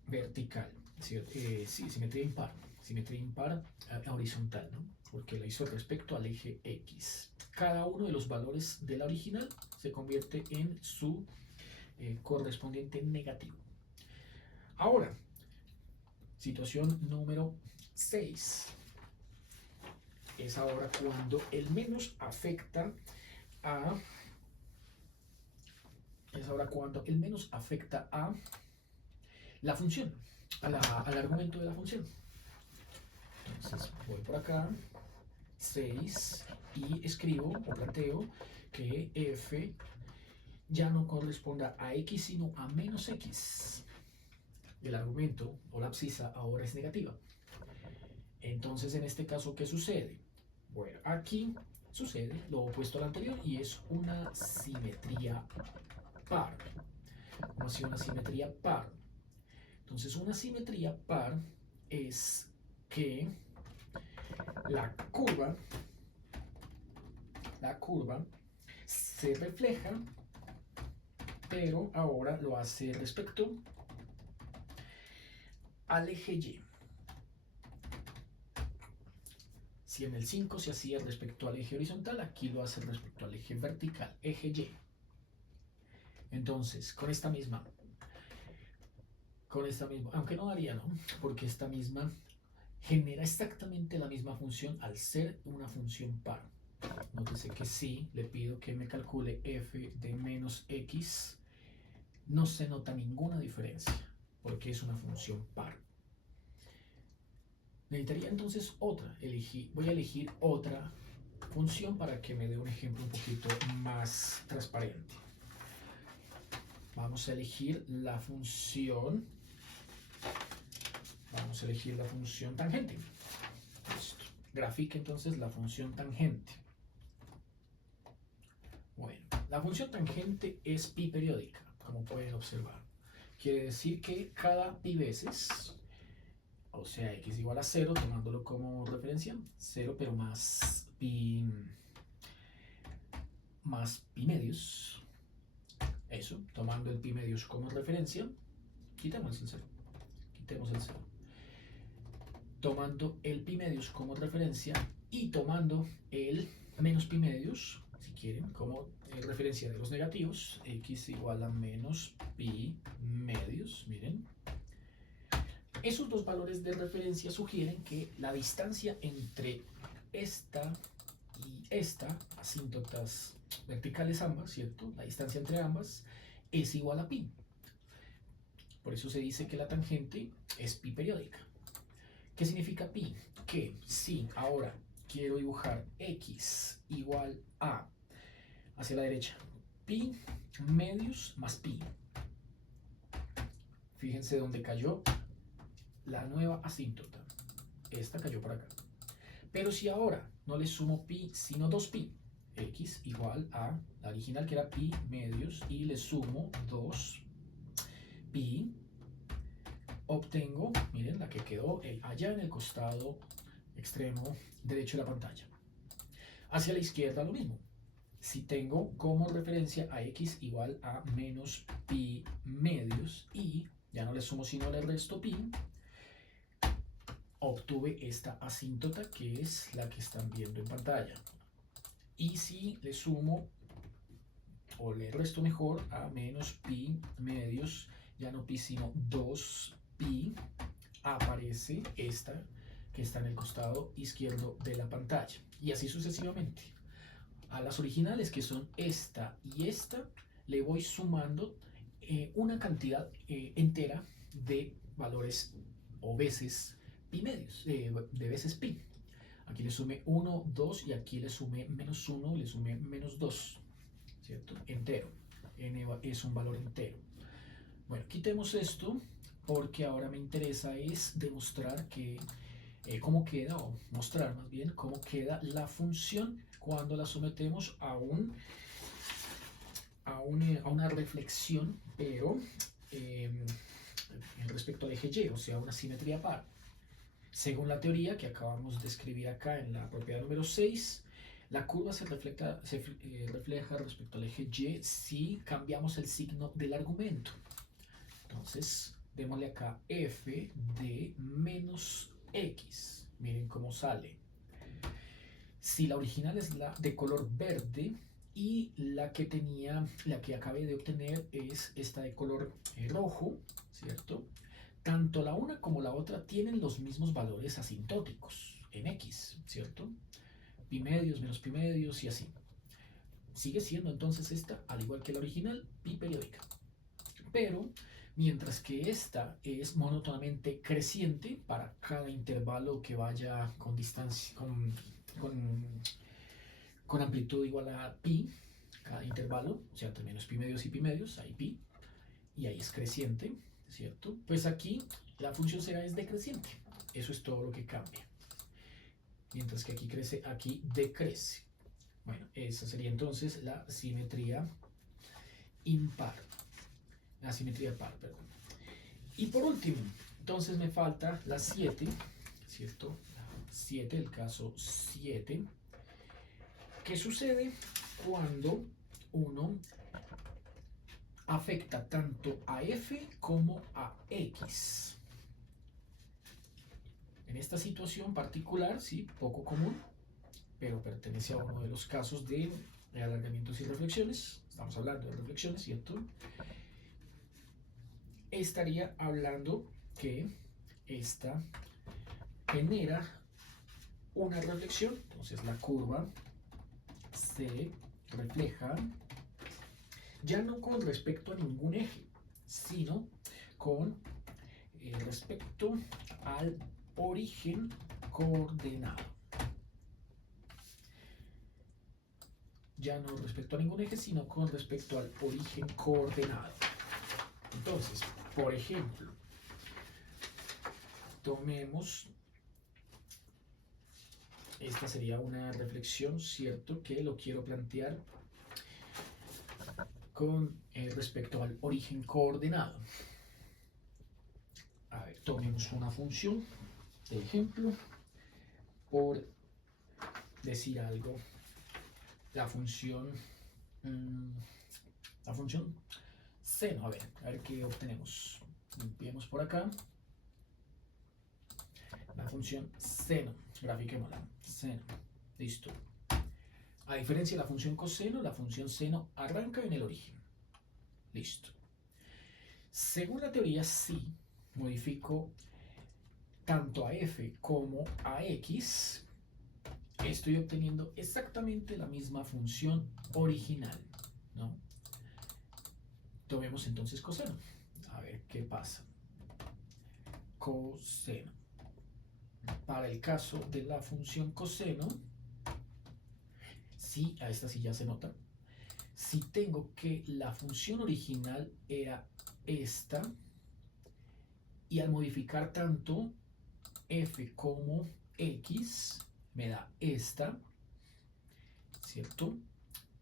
vertical, simetría impar. Simetría impar horizontal, ¿no? Porque la hizo respecto al eje X. Cada uno de los valores de la original se convierte en su correspondiente negativo. Ahora, situación número 6. Es ahora cuando el menos afecta a... la función, al argumento de la función. Entonces voy por acá, 6, y escribo o planteo que f ya no corresponda a x sino a menos x. El argumento o la abscisa ahora es negativa. Entonces en este caso, ¿qué sucede? Bueno, aquí sucede lo opuesto al anterior y es una simetría par. ¿Cómo así una simetría par? Entonces una simetría par es que la curva se refleja, pero ahora lo hace respecto al eje Y. Si en el 5 se hacía respecto al eje horizontal, aquí lo hace respecto al eje vertical, eje Y. Entonces, con esta misma, aunque no daría, ¿no? Porque esta misma genera exactamente la misma función al ser una función par. Nótese que si le pido que me calcule f de menos x, no se nota ninguna diferencia, porque es una función par. Necesitaría entonces otra. Voy a elegir otra función para que me dé un ejemplo un poquito más transparente. Vamos a elegir la función. Tangente. Listo. Grafique entonces la función tangente. Bueno, la función tangente es pi periódica, como pueden observar. Quiere decir que cada pi veces, o sea, x igual a 0, tomándolo como referencia, 0, pero más pi medios. Eso, tomando el pi medios como referencia, quitemos el 0. Tomando el pi medios como referencia y tomando el menos pi medios, si quieren, como referencia de los negativos, x igual a menos pi medios, miren. Esos dos valores de referencia sugieren que la distancia entre esta y esta, asíntotas verticales ambas, ¿cierto? La distancia entre ambas es igual a pi. Por eso se dice que la tangente es pi periódica. ¿Qué significa pi? Que si ahora quiero dibujar x igual a, hacia la derecha, pi medios más pi. Fíjense dónde cayó la nueva asíntota. Esta cayó por acá. Pero si ahora no le sumo pi, sino 2pi, x igual a la original que era pi medios y le sumo 2pi, obtengo, miren, la que quedó allá en el costado extremo derecho de la pantalla. Hacia la izquierda lo mismo. Si tengo como referencia a x igual a menos pi medios y ya no le sumo sino le resto pi, obtuve esta asíntota que es la que están viendo en pantalla. Y si le sumo o le resto mejor a menos pi medios, ya no pi sino 2pi, aparece esta que está en el costado izquierdo de la pantalla. Y así sucesivamente. A las originales, que son esta y esta, le voy sumando una cantidad entera de valores o veces pi medios, de veces pi. Aquí le sumé 1, 2 y aquí le sumé menos 1, le sumé menos 2, ¿cierto? Entero. N es un valor entero. Bueno, quitemos esto porque ahora me interesa es demostrar que cómo queda, o mostrar más bien, cómo queda la función cuando la sometemos a una reflexión, pero respecto al eje Y, o sea, una simetría par. Según la teoría que acabamos de escribir acá en la propiedad número 6, la curva se refleja respecto al eje Y si cambiamos el signo del argumento. Entonces, démosle acá f de menos x. Miren cómo sale. Si la original es la de color verde y la que acabé de obtener es esta de color rojo, ¿cierto? Tanto la una como la otra tienen los mismos valores asintóticos en x, ¿cierto? Pi medios, menos pi medios y así. Sigue siendo entonces esta, al igual que la original, pi periódica. Pero mientras que esta es monótonamente creciente para cada intervalo que vaya con distancia, con amplitud igual a pi, cada intervalo, o sea, entre menos pi medios y pi medios, hay pi, y ahí es creciente, ¿cierto? Pues aquí la función será es decreciente, eso es todo lo que cambia. Mientras que aquí crece, aquí decrece. Bueno, esa sería entonces la simetría impar. La simetría par, perdón. Y por último, entonces me falta la 7, ¿cierto? 7, el caso 7. ¿Qué sucede cuando uno afecta tanto a f como a x? En esta situación particular, sí, poco común, pero pertenece a uno de los casos de alargamientos y reflexiones. Estamos hablando de reflexiones, ¿cierto? Estaría hablando que esta genera una reflexión, entonces la curva se refleja ya no con respecto a ningún eje, sino con respecto al origen coordenado. Ya no respecto a ningún eje, sino con respecto al origen coordenado. Entonces, por ejemplo, tomemos, esta sería una reflexión, ¿cierto? Que lo quiero plantear con respecto al origen coordenado. A ver, tomemos una función, de ejemplo, por decir algo, la función seno. A ver qué obtenemos. Limpiemos por acá. La función seno, grafiquémosla, seno, listo. A diferencia de la función coseno, la función seno arranca en el origen. Listo. Según la teoría, sí, modifico tanto a f como a x, estoy obteniendo exactamente la misma función original, ¿no? Tomemos entonces coseno. A ver qué pasa. Coseno. Para el caso de la función coseno, sí, a esta sí ya se nota. Si tengo que la función original era esta, y al modificar tanto f como x, me da esta, ¿cierto?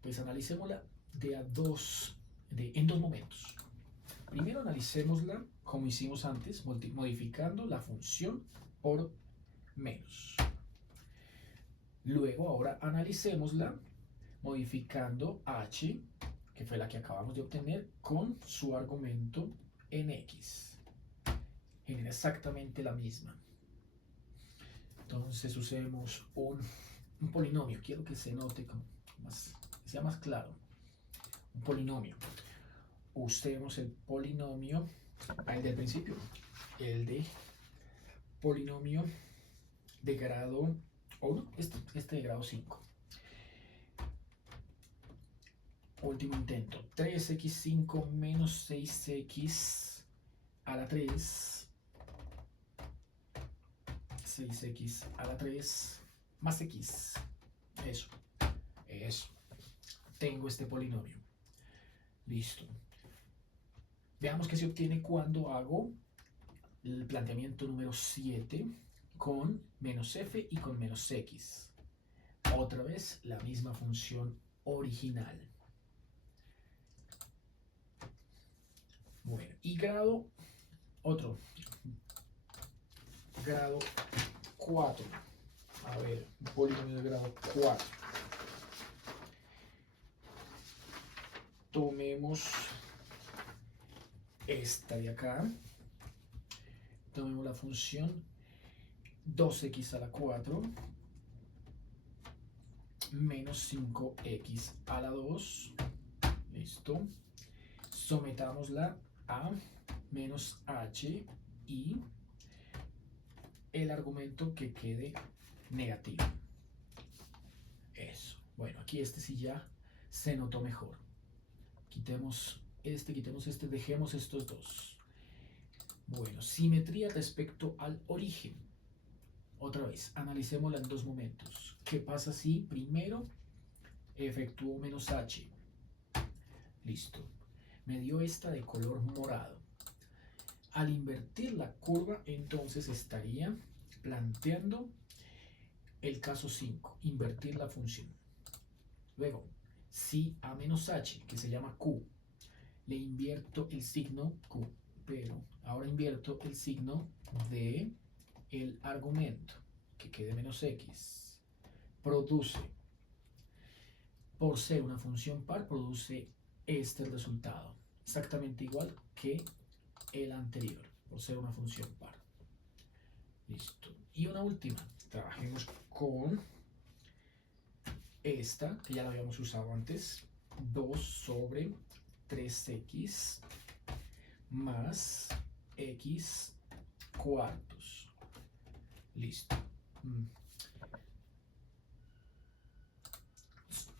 Pues analicémosla en dos momentos. Primero analicémosla como hicimos antes, modificando la función por menos. Luego ahora analicémosla modificando h, que fue la que acabamos de obtener, con su argumento en x. Genera exactamente la misma. Entonces usemos un polinomio. Quiero que se note que sea más claro. Un polinomio. Usemos el polinomio, el del principio, el de polinomio de grado 1, este de grado 5. Último intento. 3x5 menos 6x a la 3. 6x a la 3 más x. Eso. Tengo este polinomio. Listo. Veamos qué se obtiene cuando hago el planteamiento número 7 con menos f y con menos x. Otra vez la misma función original. Bueno, y grado 4. A ver, un polinomio de grado 4. Tomemos esta de acá. Tomemos la función 2x a la 4 menos 5x a la 2. Listo. Sometámosla a menos h y el argumento que quede negativo. Eso. Bueno, aquí este sí ya se notó mejor. Quitemos este, dejemos estos dos. Bueno, simetría respecto al origen. Otra vez, analicémosla en dos momentos. ¿Qué pasa si primero efectúo menos h? Listo. Me dio esta de color morado. Al invertir la curva, entonces estaría planteando el caso 5, invertir la función. Luego, si a menos h, que se llama q, le invierto el signo q, pero ahora invierto el signo de el argumento, que quede menos x, produce, por ser una función par, produce este resultado, exactamente igual que el anterior, por ser una función par. Listo. Y una última, trabajemos con esta, que ya la habíamos usado antes, 2 sobre 3x más x cuartos. Listo.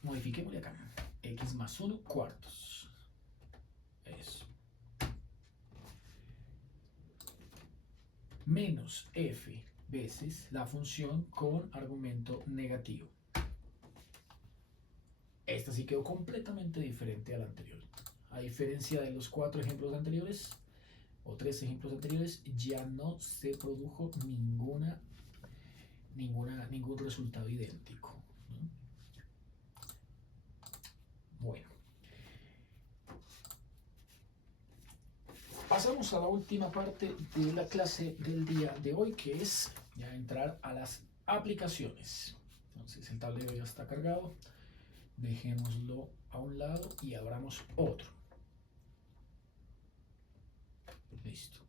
Modifiquémosle acá. X más 1 cuartos. Eso. Menos f veces la función con argumento negativo. Esta sí quedó completamente diferente a la anterior. A diferencia de los 4 ejemplos anteriores, o 3 ejemplos anteriores, ya no se produjo ningún resultado idéntico, ¿no? Bueno. Pasamos a la última parte de la clase del día de hoy, que es ya entrar a las aplicaciones. Entonces el tablero ya está cargado. Dejémoslo a un lado y abramos otro. Listo.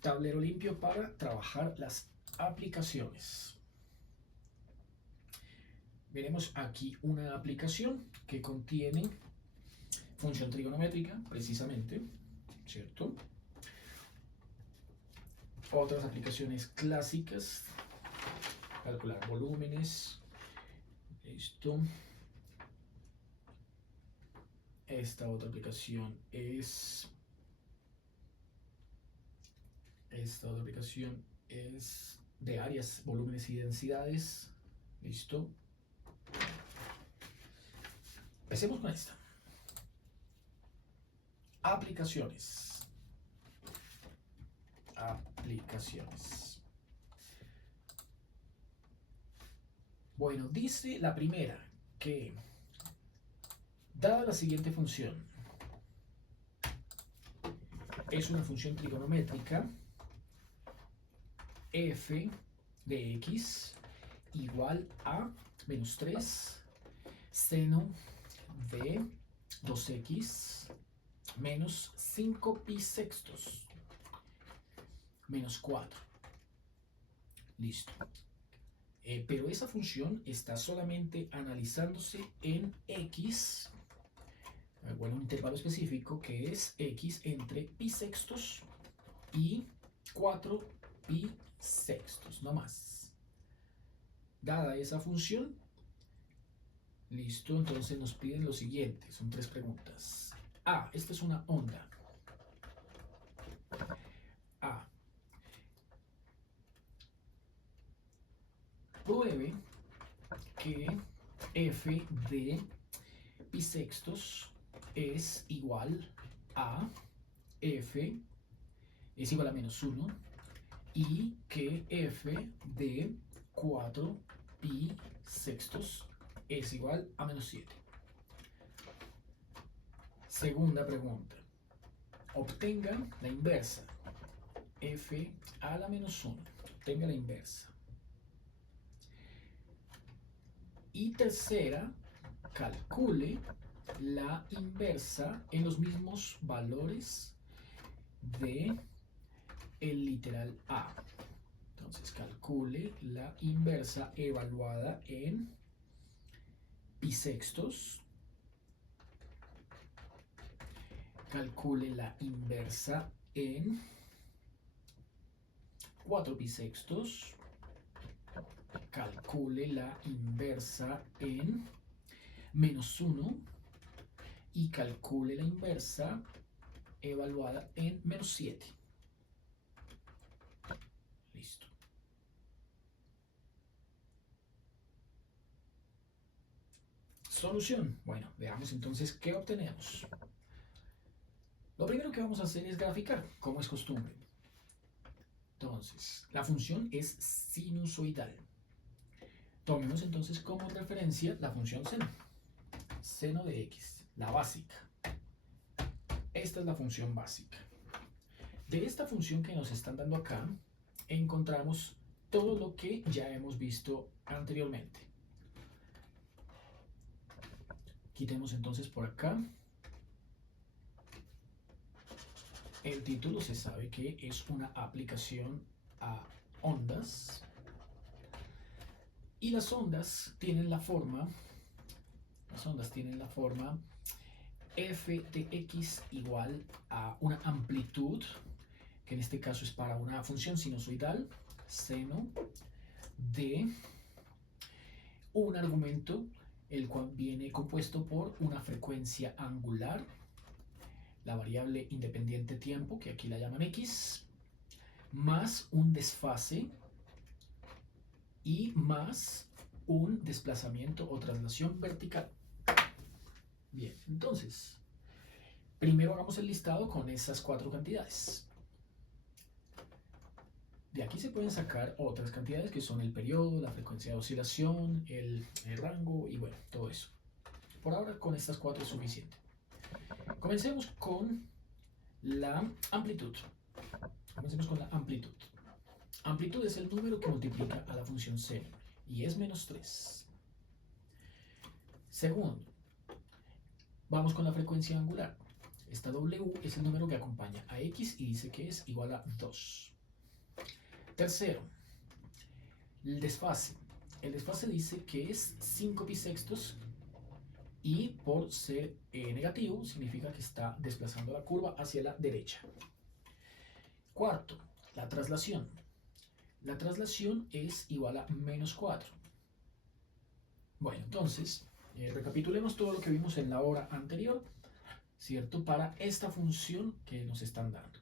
Tablero limpio para trabajar las aplicaciones. Veremos aquí una aplicación que contiene función trigonométrica, precisamente, ¿cierto? Otras aplicaciones clásicas calcular volúmenes. Listo. Esta otra aplicación es de áreas, volúmenes y densidades. Listo. Empecemos con esta. Aplicaciones. Bueno, dice la primera que, dada la siguiente función, es una función trigonométrica, f de x igual a menos 3 seno de 2x menos 5 pi sextos menos 4. Listo. Pero esa función está solamente analizándose en x, bueno, un intervalo específico que es x entre pi sextos y 4 pi sextos, no más. Dada esa función, listo, entonces nos piden lo siguiente, son 3 preguntas. Esta es una onda. Pruebe que f de pi sextos es igual a f es igual a menos 1 y que f de 4 pi sextos es igual a menos 7. Segunda pregunta. Obtenga la inversa. F a la menos 1. Obtenga la inversa. Y tercera, calcule la inversa en los mismos valores de el literal a. Entonces calcule la inversa evaluada en pi sextos. Calcule la inversa en 4 pi sextos. Calcule la inversa en menos 1 y calcule la inversa evaluada en menos 7. Listo. Solución. Bueno, veamos entonces qué obtenemos. Lo primero que vamos a hacer es graficar, como es costumbre. Entonces, la función es sinusoidal. Tomemos entonces como referencia la función seno. Seno de x, la básica. Esta es la función básica. De esta función que nos están dando acá, encontramos todo lo que ya hemos visto anteriormente. Quitemos entonces por acá. El título se sabe que es una aplicación a ondas. Y las ondas tienen la forma f de x igual a una amplitud, que en este caso es para una función sinusoidal, seno de un argumento, el cual viene compuesto por una frecuencia angular, la variable independiente tiempo, que aquí la llaman x, más un desfase y más un desplazamiento o traslación vertical. Bien, entonces, primero hagamos el listado con esas 4 cantidades. De aquí se pueden sacar otras cantidades que son el periodo, la frecuencia de oscilación, el rango y bueno, todo eso. Por ahora con estas 4 es suficiente. Comencemos con la amplitud. Amplitud es el número que multiplica a la función seno y es menos 3. Segundo, vamos con la frecuencia angular. Esta W es el número que acompaña a x y dice que es igual a 2. Tercero, el desfase. El desfase dice que es 5 pi sextos y por ser negativo significa que está desplazando la curva hacia la derecha. Cuarto, la traslación. La traslación es igual a menos 4. Bueno, entonces, recapitulemos todo lo que vimos en la hora anterior, ¿cierto? Para esta función que nos están dando.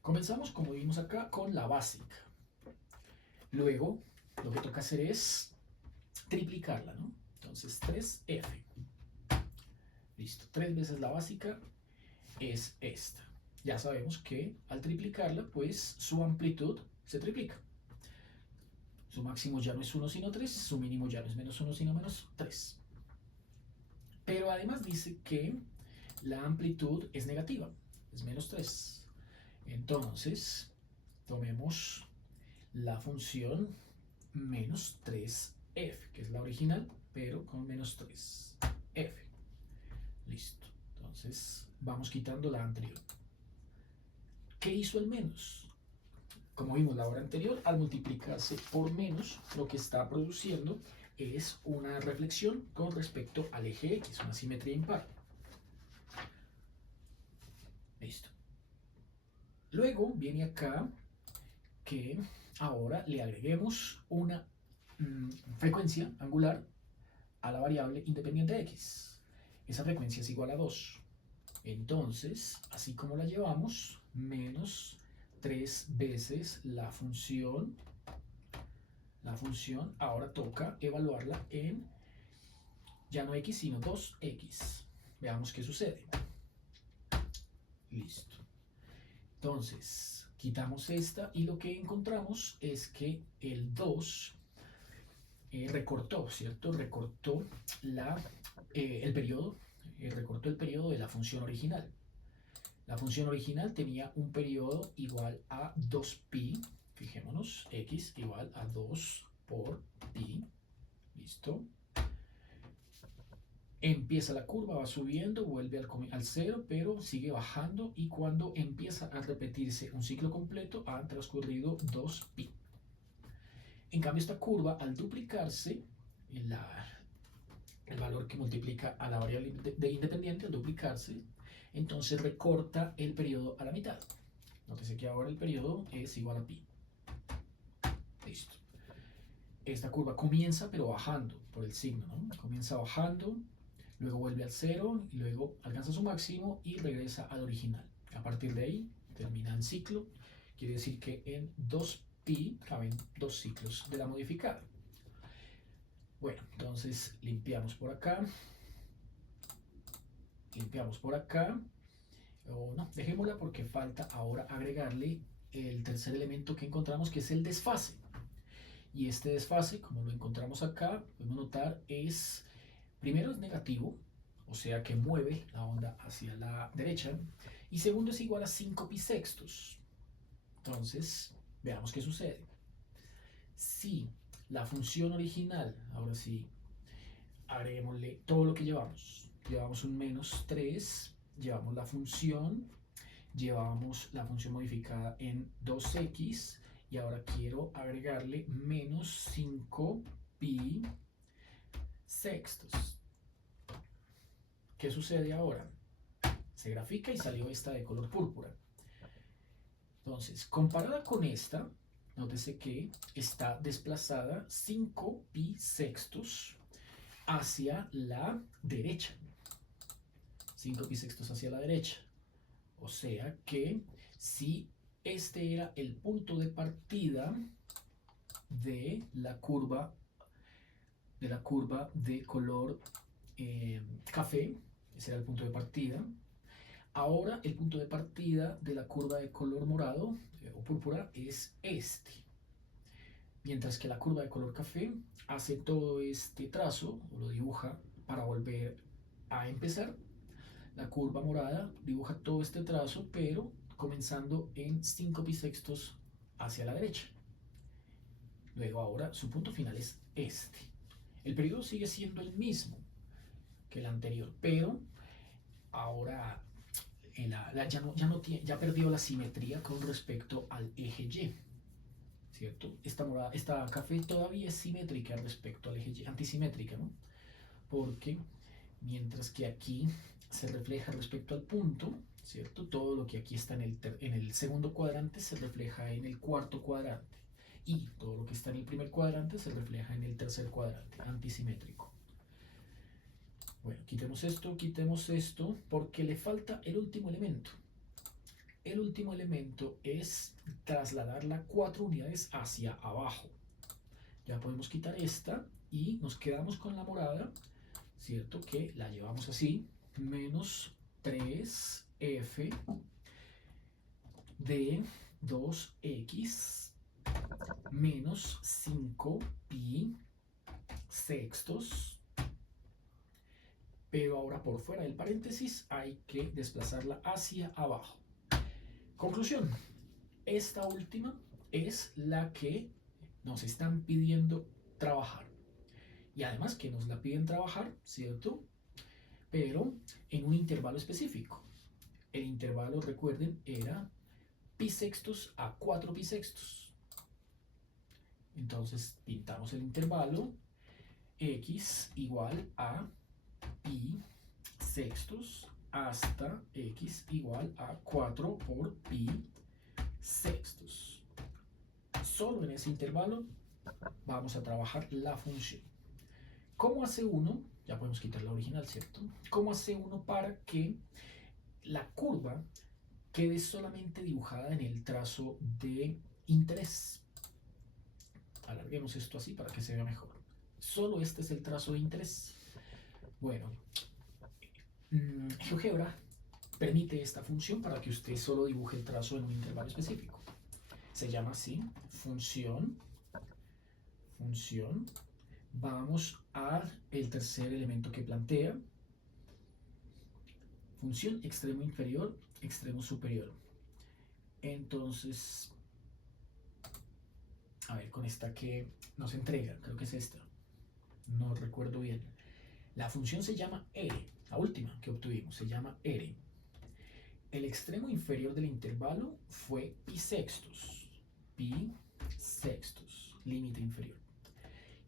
Comenzamos, como vimos acá, con la básica. Luego, lo que toca hacer es triplicarla, ¿no? Entonces, 3f. Listo, 3 veces la básica es esta. Ya sabemos que al triplicarla, pues su amplitud se triplica. Su máximo ya no es 1 sino 3, su mínimo ya no es menos 1 sino menos 3. Pero además dice que la amplitud es negativa, es menos 3. Entonces, tomemos la función menos 3f, que es la original, pero con menos 3f. Listo. Entonces, vamos quitando la anterior. ¿Qué hizo el menos? Como vimos la hora anterior, al multiplicarse por menos, lo que está produciendo es una reflexión con respecto al eje X, una simetría impar. Listo. Luego viene acá que ahora le agreguemos una frecuencia angular a la variable independiente X. Esa frecuencia es igual a 2. Entonces, así como la llevamos, menos 3 veces la función ahora toca evaluarla en ya no x, sino 2x. Veamos qué sucede. Listo. Entonces, quitamos esta y lo que encontramos es que el 2 recortó, ¿cierto? Recortó el periodo, recortó el periodo de la función original. La función original tenía un periodo igual a 2pi, fijémonos, x igual a 2 por pi, listo. Empieza la curva, va subiendo, vuelve al 0, pero sigue bajando y cuando empieza a repetirse un ciclo completo han transcurrido 2pi. En cambio esta curva al duplicarse, el valor que multiplica a la variable de independiente al duplicarse, entonces recorta el periodo a la mitad. Nótese que ahora el periodo es igual a pi. Listo. Esta curva comienza pero bajando por el signo, ¿no? Comienza bajando, luego vuelve al 0, y luego alcanza su máximo y regresa al original. A partir de ahí termina en ciclo, quiere decir que en 2pi caben 2 ciclos de la modificada. Bueno, entonces limpiamos por acá, o no, dejémosla porque falta ahora agregarle el tercer elemento que encontramos, que es el desfase. Y este desfase, como lo encontramos acá, podemos notar primero es negativo, o sea que mueve la onda hacia la derecha, y segundo es igual a 5 pi sextos. Entonces, veamos qué sucede. Si la función original, ahora sí, agreguémosle todo lo que llevamos un menos 3, llevamos la función modificada en 2x, y ahora quiero agregarle menos 5 pi sextos. ¿Qué sucede ahora? Se grafica y salió esta de color púrpura. Entonces, comparada con esta, nótese que está desplazada 5 pi sextos hacia la derecha. 5 pi sextos hacia la derecha. O sea que si este era el punto de partida de la curva de color café, ese era el punto de partida. Ahora el punto de partida de la curva de color morado o púrpura es este. Mientras que la curva de color café hace todo este trazo, o lo dibuja para volver a empezar. La curva morada dibuja todo este trazo, pero comenzando en 5 pi sextos hacia la derecha. Luego ahora su punto final es este. El periodo sigue siendo el mismo que el anterior, pero ahora ya perdió la simetría con respecto al eje Y, ¿cierto? Esta café todavía es simétrica respecto al eje Y, antisimétrica, ¿no? Porque mientras que aquí se refleja respecto al punto, ¿cierto? Todo lo que aquí está en el segundo cuadrante se refleja en el cuarto cuadrante. y todo lo que está en el primer cuadrante se refleja en el tercer cuadrante, antisimétrico. Bueno, quitemos esto, porque le falta el último elemento. El último elemento es trasladarla 4 unidades hacia abajo. Ya podemos quitar esta y nos quedamos con la morada, ¿cierto? Que la llevamos así, menos 3f de 2x menos 5 pi sextos, pero ahora por fuera del paréntesis hay que desplazarla hacia abajo. Conclusión, esta última es la que nos están pidiendo trabajar. Y además que nos la piden trabajar, ¿cierto? Pero en un intervalo específico. El intervalo, recuerden, era pi sextos a 4 pi sextos. Entonces pintamos el intervalo x igual a pi sextos hasta x igual a 4 por pi sextos. Solo en ese intervalo vamos a trabajar la función. ¿Cómo hace uno? Ya podemos quitar la original, ¿cierto? ¿Cómo hace uno para que la curva quede solamente dibujada en el trazo de interés? Alarguemos esto así para que se vea mejor. Solo este es el trazo de interés. Bueno, GeoGebra permite esta función para que usted solo dibuje el trazo en un intervalo específico. Se llama así, función. Vamos al tercer elemento que plantea. Función extremo inferior, extremo superior. Entonces, a ver, con esta que nos entrega, creo que es esta. No recuerdo bien. La función se llama R, la última que obtuvimos, se llama R. El extremo inferior del intervalo fue pi sextos, límite inferior.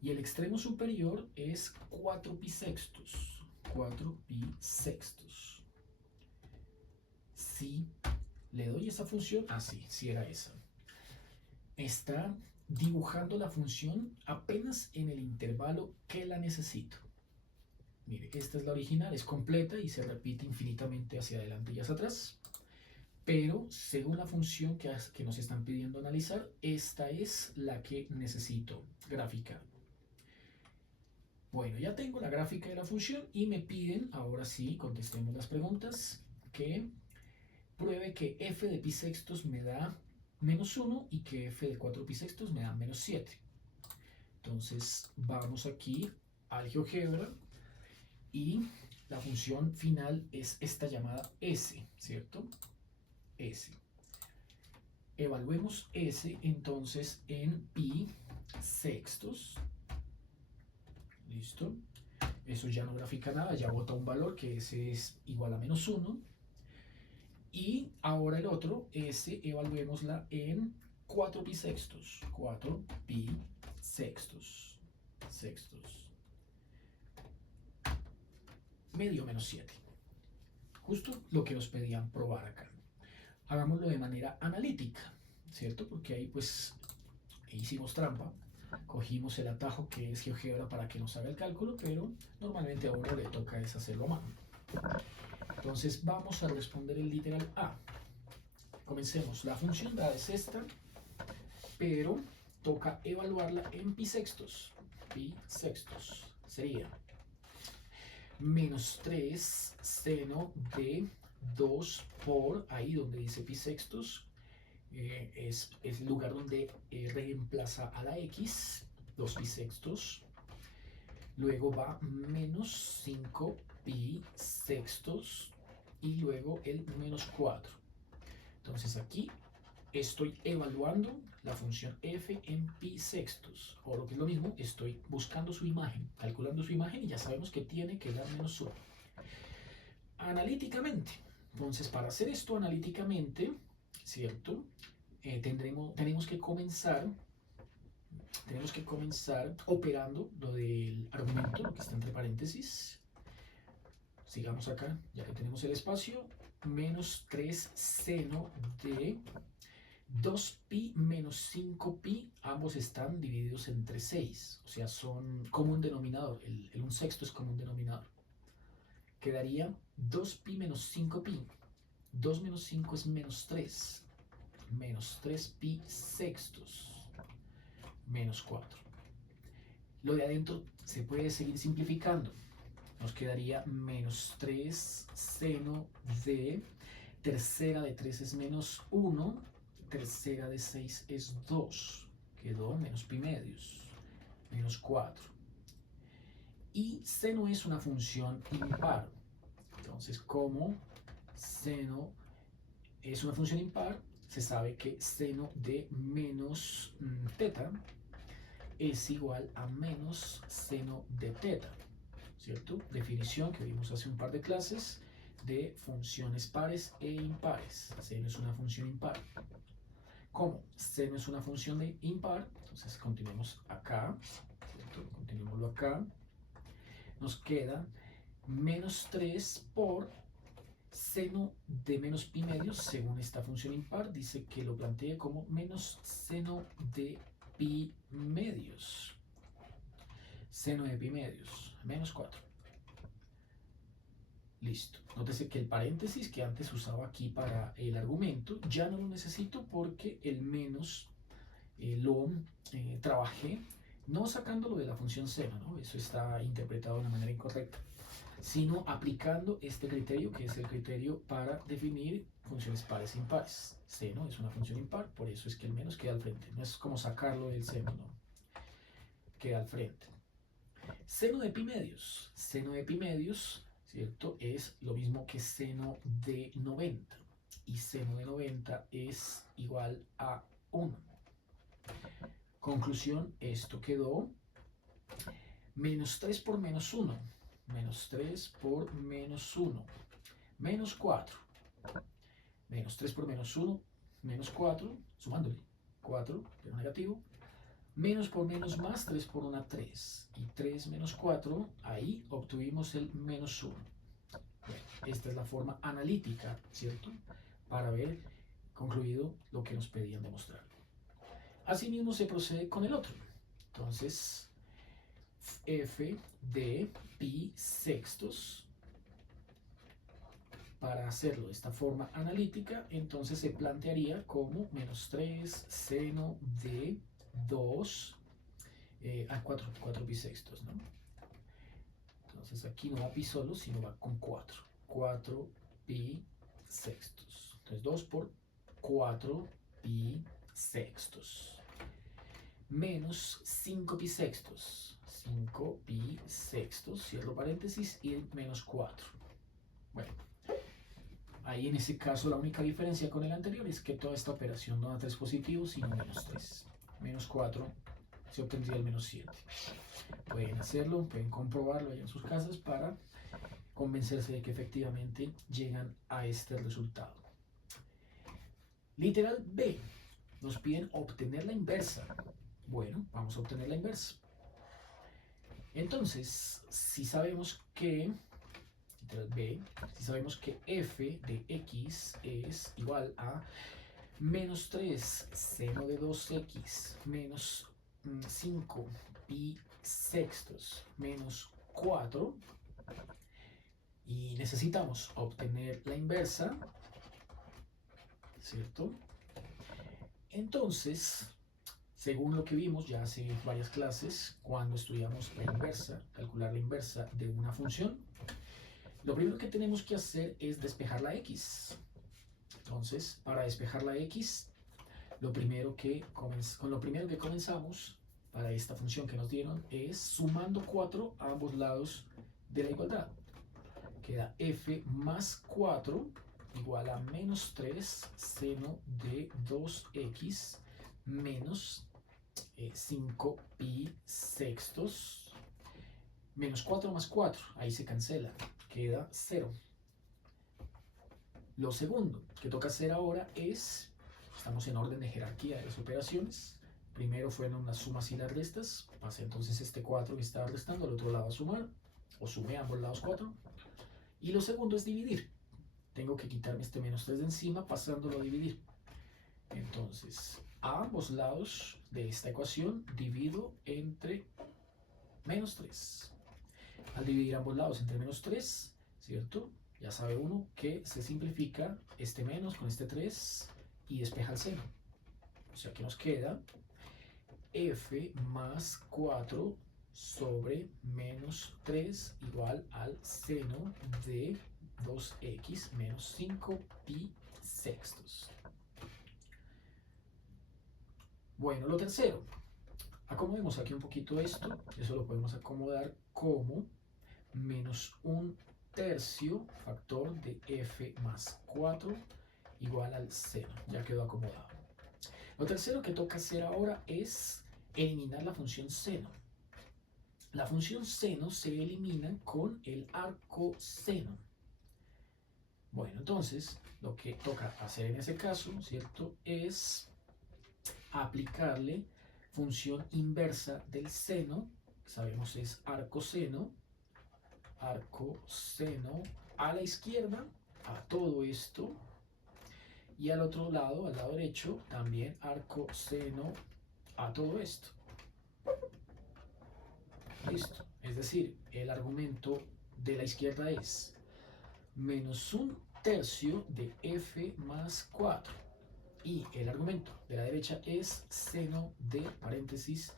Y el extremo superior es 4 pi sextos, Si le doy esa función, sí era esa. Está dibujando la función apenas en el intervalo que la necesito. Mire, esta es la original, es completa y se repite infinitamente hacia adelante y hacia atrás. Pero según la función que nos están pidiendo analizar, esta es la que necesito graficar. Bueno, ya tengo la gráfica de la función y me piden, ahora sí, contestemos las preguntas, que pruebe que f de pi sextos me da menos 1 y que f de 4 pi sextos me da menos 7. Entonces vamos aquí al GeoGebra y la función final es esta llamada s, ¿cierto? S. Evaluemos s entonces en pi sextos. ¿Listo? Eso ya no grafica nada, ya bota un valor que s es igual a menos 1. Y ahora el otro, s, evaluémosla en 4 pi sextos. 4 pi sextos. Me dio menos 7. Justo lo que nos pedían probar acá. Hagámoslo de manera analítica, ¿cierto? Porque ahí pues hicimos trampa. Cogimos el atajo que es GeoGebra para que nos haga el cálculo, pero normalmente a uno le toca es hacerlo a mano. Entonces vamos a responder el literal A. Comencemos. La función dada es esta, pero toca evaluarla en pi sextos. Pi sextos sería menos 3 seno de 2 por, ahí donde dice pi sextos, es el lugar donde reemplaza a la x, 2 pi sextos. Luego va menos 5 pi sextos y luego el menos 4. Entonces aquí estoy evaluando la función f en pi sextos, o lo que es lo mismo, estoy buscando su imagen, calculando su imagen y ya sabemos que tiene que dar menos 1. Analíticamente, entonces para hacer esto analíticamente, ¿cierto? Tenemos que comenzar operando lo del argumento, lo que está entre paréntesis. Sigamos acá, ya que tenemos el espacio, menos 3 seno de 2pi menos 5pi, ambos están divididos entre 6, o sea, son común denominador, el 1/6 es común denominador. Quedaría 2pi menos 5pi, 2 menos 5 es menos 3pi sextos, menos 4. Lo de adentro se puede seguir simplificando, nos quedaría menos 3 seno de tercera de 3 es menos 1, tercera de 6 es 2, quedó menos pi medios, menos 4. Y seno es una función impar, entonces como seno es una función impar, se sabe que seno de menos teta es igual a menos seno de teta, ¿cierto? Definición que vimos hace un par de clases de funciones pares e impares. Seno es una función impar. ¿Cómo? Seno es una función de impar, entonces continuemos acá, ¿cierto? Continuémoslo acá. Nos queda menos 3 por seno de menos pi medios, según esta función impar, dice que lo plantee como menos seno de pi medios. Seno de pi medios, menos 4. Listo. Nótese que el paréntesis que antes usaba aquí para el argumento ya no lo necesito porque el menos lo trabajé no sacándolo de la función seno, ¿no? Eso está interpretado de una manera incorrecta, sino aplicando este criterio que es el criterio para definir funciones pares e impares. Seno es una función impar, por eso es que el menos queda al frente. No es como sacarlo del seno, no. Queda al frente. Seno de pi medios. Seno de pi medios, ¿cierto? Es lo mismo que seno de 90. Y seno de 90 es igual a 1. Conclusión, esto quedó menos 3 por menos 1. Menos 3 por menos 1. Menos 4. Menos 3 por menos 1. Menos 4. Sumándole. 4, pero negativo. Menos por menos más, 3 por 1, 3. Y 3 menos 4, ahí obtuvimos el menos 1. Bueno, esta es la forma analítica, ¿cierto? Para ver concluido lo que nos pedían demostrar. Asimismo se procede con el otro. Entonces, f de pi sextos, para hacerlo de esta forma analítica, entonces se plantearía como menos 3 seno de 2 a 4 pi sextos, ¿no? Entonces aquí no va pi solo, sino va con 4. 4 pi sextos. Entonces 2 por 4 pi sextos. Menos 5 pi sextos. 5 pi sextos, cierro paréntesis, y menos 4. Bueno, ahí en ese caso la única diferencia con el anterior es que toda esta operación no da 3 positivos, sino menos 3. Menos 4 se obtendría el menos 7. Pueden hacerlo, pueden comprobarlo allá en sus casas para convencerse de que efectivamente llegan a este resultado. Literal B. Nos piden obtener la inversa. Bueno, vamos a obtener la inversa. Entonces, si sabemos que, literal B, si sabemos que f de x es igual a menos 3 seno de 2x menos 5 pi sextos menos 4, y necesitamos obtener la inversa, ¿cierto? Entonces, según lo que vimos ya hace varias clases, cuando estudiamos la inversa, calcular la inversa de una función, lo primero que tenemos que hacer es despejar la x. Entonces, para despejar la x, con lo primero que comenzamos para esta función que nos dieron es sumando 4 a ambos lados de la igualdad. Queda f más 4 igual a menos 3 seno de 2x menos 5 pi sextos menos 4 más 4, ahí se cancela, queda 0. Lo segundo que toca hacer ahora es, estamos en orden de jerarquía de las operaciones, primero fueron las sumas y las restas, pasé entonces este 4 que estaba restando al otro lado a sumar, o sumé a ambos lados 4, y lo segundo es dividir. Tengo que quitarme este menos 3 de encima pasándolo a dividir. Entonces, a ambos lados de esta ecuación divido entre menos 3. Al dividir ambos lados entre menos 3, ¿cierto? Ya sabe uno que se simplifica este menos con este 3 y despeja el seno. O sea que nos queda f más 4 sobre menos 3 igual al seno de 2x menos 5 pi sextos. Bueno, lo tercero, acomodemos aquí un poquito esto, eso lo podemos acomodar como menos un tercio factor de f más 4 igual al seno, ya quedó acomodado. Lo tercero que toca hacer ahora es eliminar la función seno. La función seno se elimina con el arcoseno. Bueno, entonces lo que toca hacer en ese caso, ¿cierto? Es aplicarle función inversa del seno, sabemos es arcoseno a la izquierda, a todo esto, y al otro lado, al lado derecho, también arcoseno a todo esto. Listo. Es decir, el argumento de la izquierda es menos un tercio de f más 4. Y el argumento de la derecha es seno de, paréntesis,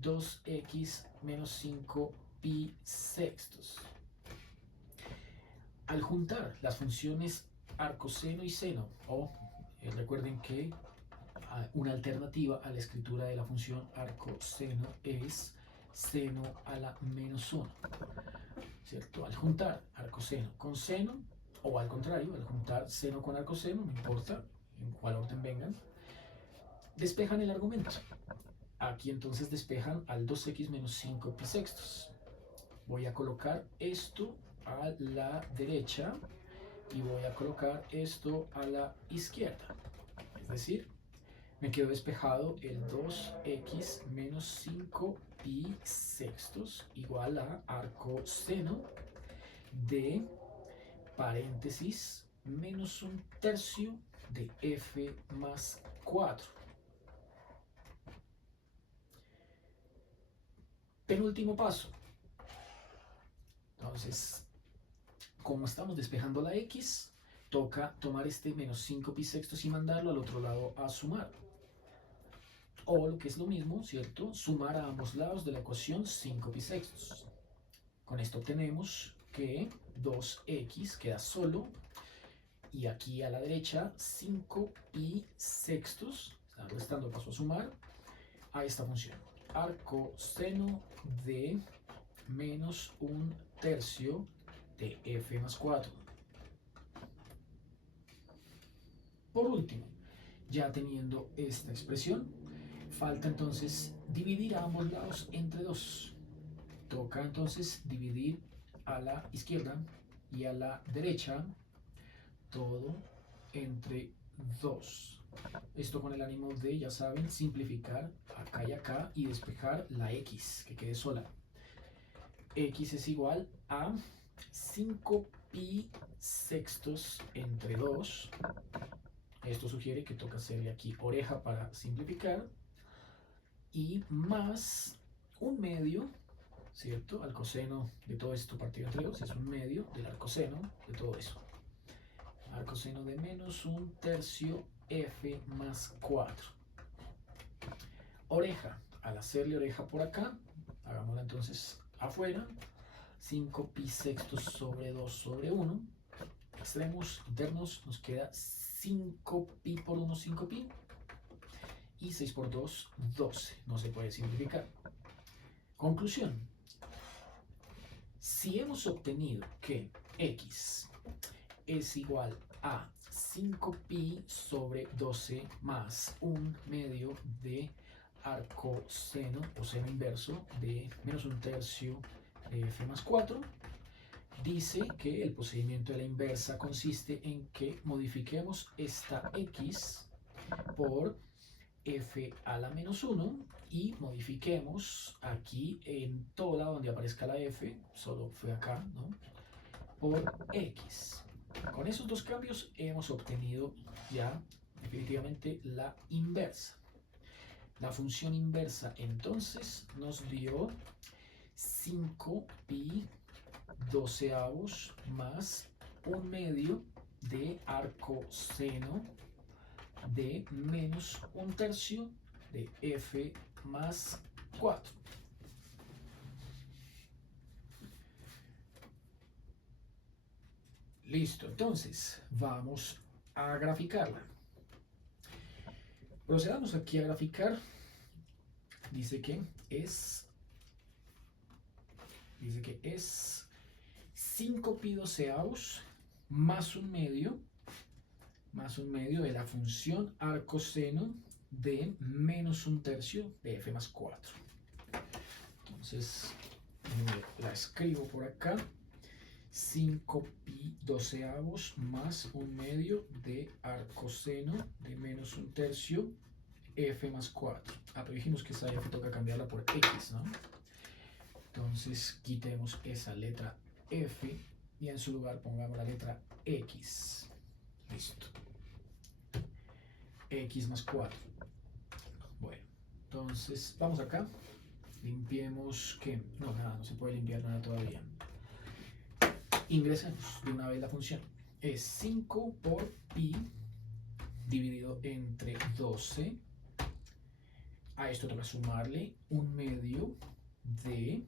2x menos 5 pi sextos. Al juntar las funciones arcoseno y seno, recuerden que una alternativa a la escritura de la función arcoseno es seno a la menos 1, ¿cierto? Al juntar arcoseno con seno, o al contrario, al juntar seno con arcoseno, no importa en cuál orden vengan, despejan el argumento. Aquí entonces despejan al 2x menos 5 pi sextos. Voy a colocar esto a la derecha y voy a colocar esto a la izquierda. Es decir, me quedó despejado el 2x menos 5 pi sextos igual a arcoseno de, paréntesis, menos un tercio de f más 4. Penúltimo paso. Entonces, como estamos despejando la x, toca tomar este menos 5 pi sextos y mandarlo al otro lado a sumar. O lo que es lo mismo, ¿cierto? Sumar a ambos lados de la ecuación 5 pi sextos. Con esto obtenemos que 2x queda solo. Y aquí a la derecha 5 pi sextos, está restando, paso a sumar a esta función. Arcoseno de menos un tercio de f más 4. Por último, ya teniendo esta expresión, falta entonces dividir a ambos lados entre 2. Toca entonces dividir a la izquierda y a la derecha todo entre 2. Esto con el ánimo de, ya saben, simplificar acá y acá y despejar la x, que quede sola. X es igual a 5 pi sextos entre 2. Esto sugiere que toca hacerle aquí oreja para simplificar. Y más un medio, ¿cierto? Al coseno de todo esto partido entre 2 es un medio del arcoseno de todo eso. Arcoseno de menos un tercio f más 4. Oreja. Al hacerle oreja por acá, hagámosla entonces afuera. 5 pi sextos sobre 2 sobre 1. Extremos internos nos queda 5 pi por 1, 5 pi. Y 6 por 2, 12. No se puede simplificar. Conclusión. Si hemos obtenido que x es igual a 5 pi sobre 12 más un medio de arcoseno o seno inverso de menos un tercio de f más 4, dice que el procedimiento de la inversa consiste en que modifiquemos esta x por f a la menos 1 y modifiquemos aquí en todo lado donde aparezca la f, solo fue acá, ¿no? Por x. Con esos dos cambios hemos obtenido ya definitivamente la inversa. La función inversa entonces nos dio 5pi doceavos más 1/2 de arcoseno de menos 1/3 de f más 4. Listo, entonces vamos a graficarla. Procedamos aquí a graficar. Dice que es 5pi doceavos más 1/2 de la función arcoseno de menos 1/3 de f más 4. Entonces la escribo por acá. 5pi doceavos más 1/2 de arcoseno de menos 1/3 f más 4. Pero dijimos que esa f toca cambiarla por x, ¿no? Entonces quitemos esa letra f y en su lugar pongamos la letra x. Listo. X más 4. Bueno, entonces vamos acá. Limpiemos que no, nada, no se puede limpiar nada todavía. Ingresemos de una vez la función. Es 5 por pi dividido entre 12. A esto toca sumarle 1/2 de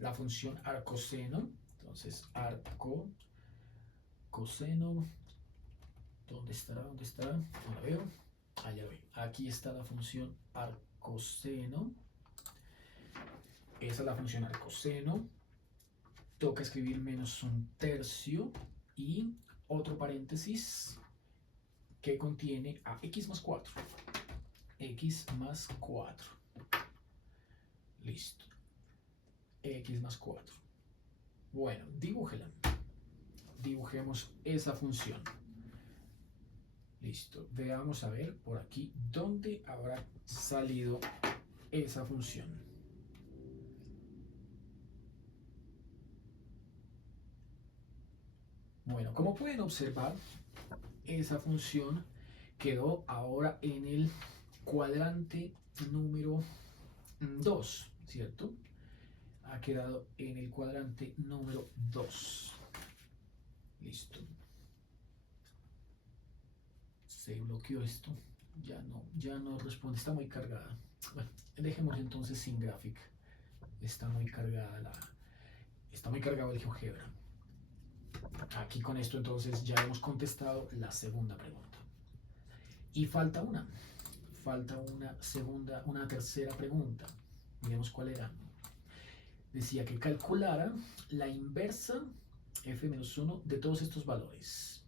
la función arcoseno. Entonces, coseno. ¿Dónde estará? ¿Dónde estará? No la veo. Ya lo veo. Aquí está la función arcoseno. Esa es la función arcoseno. Toca escribir menos 1/3 y otro paréntesis que contiene a x más 4. X más 4. Listo. X más 4. Bueno, dibújela. Dibujemos esa función. Listo. Veamos a ver por aquí dónde habrá salido esa función. Bueno, como pueden observar, esa función quedó ahora en el cuadrante número 2, ¿cierto? Ha quedado en el cuadrante número 2. Listo. Se bloqueó esto. Ya no responde. Está muy cargada. Bueno, dejemos entonces sin gráfica. Está muy cargado el GeoGebra. Aquí con esto entonces ya hemos contestado la segunda pregunta. Y falta una tercera pregunta. Miremos cuál era. Decía que calculara la inversa f-1 de todos estos valores.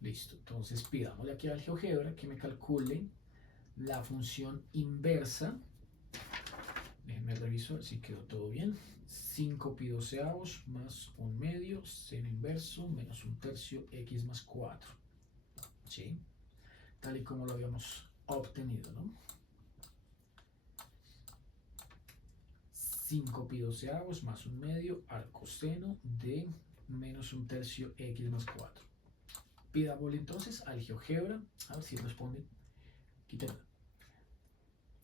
Listo, entonces pidámosle aquí al GeoGebra que me calcule la función inversa. Déjenme revisar si quedó todo bien. 5pi doceavos más 1/2 seno inverso menos 1/3 x más 4. ¿Sí? Tal y como lo habíamos obtenido, ¿no? 5pi doceavos más 1/2 arcoseno de menos 1/3 x más 4. Pidámosle entonces al GeoGebra, a ver si responde.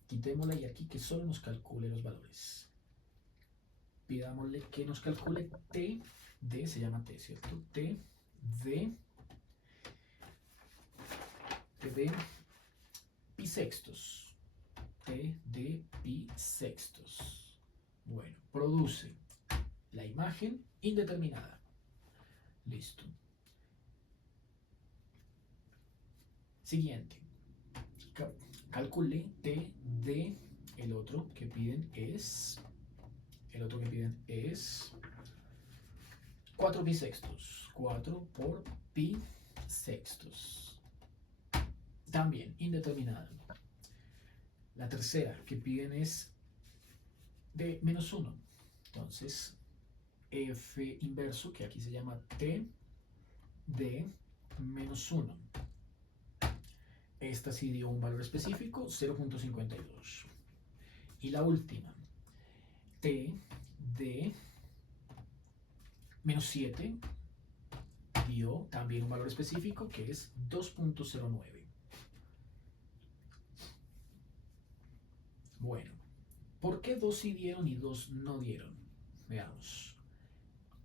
Quitémosla y aquí que solo nos calcule los valores. Pidámosle que nos calcule t de, se llama t, ¿cierto? T de pi sextos. T de pi sextos. Bueno, produce la imagen indeterminada. Listo. Siguiente. Calcule t de el otro que piden es 4 pi sextos. 4 por pi sextos. También indeterminada. La tercera que piden es de menos 1. Entonces, f inverso, que aquí se llama t de menos 1. Esta sí dio un valor específico, 0.52. Y la última, t de menos 7, dio también un valor específico que es 2.09. Bueno, ¿por qué 2 sí dieron y 2 no dieron? Veamos.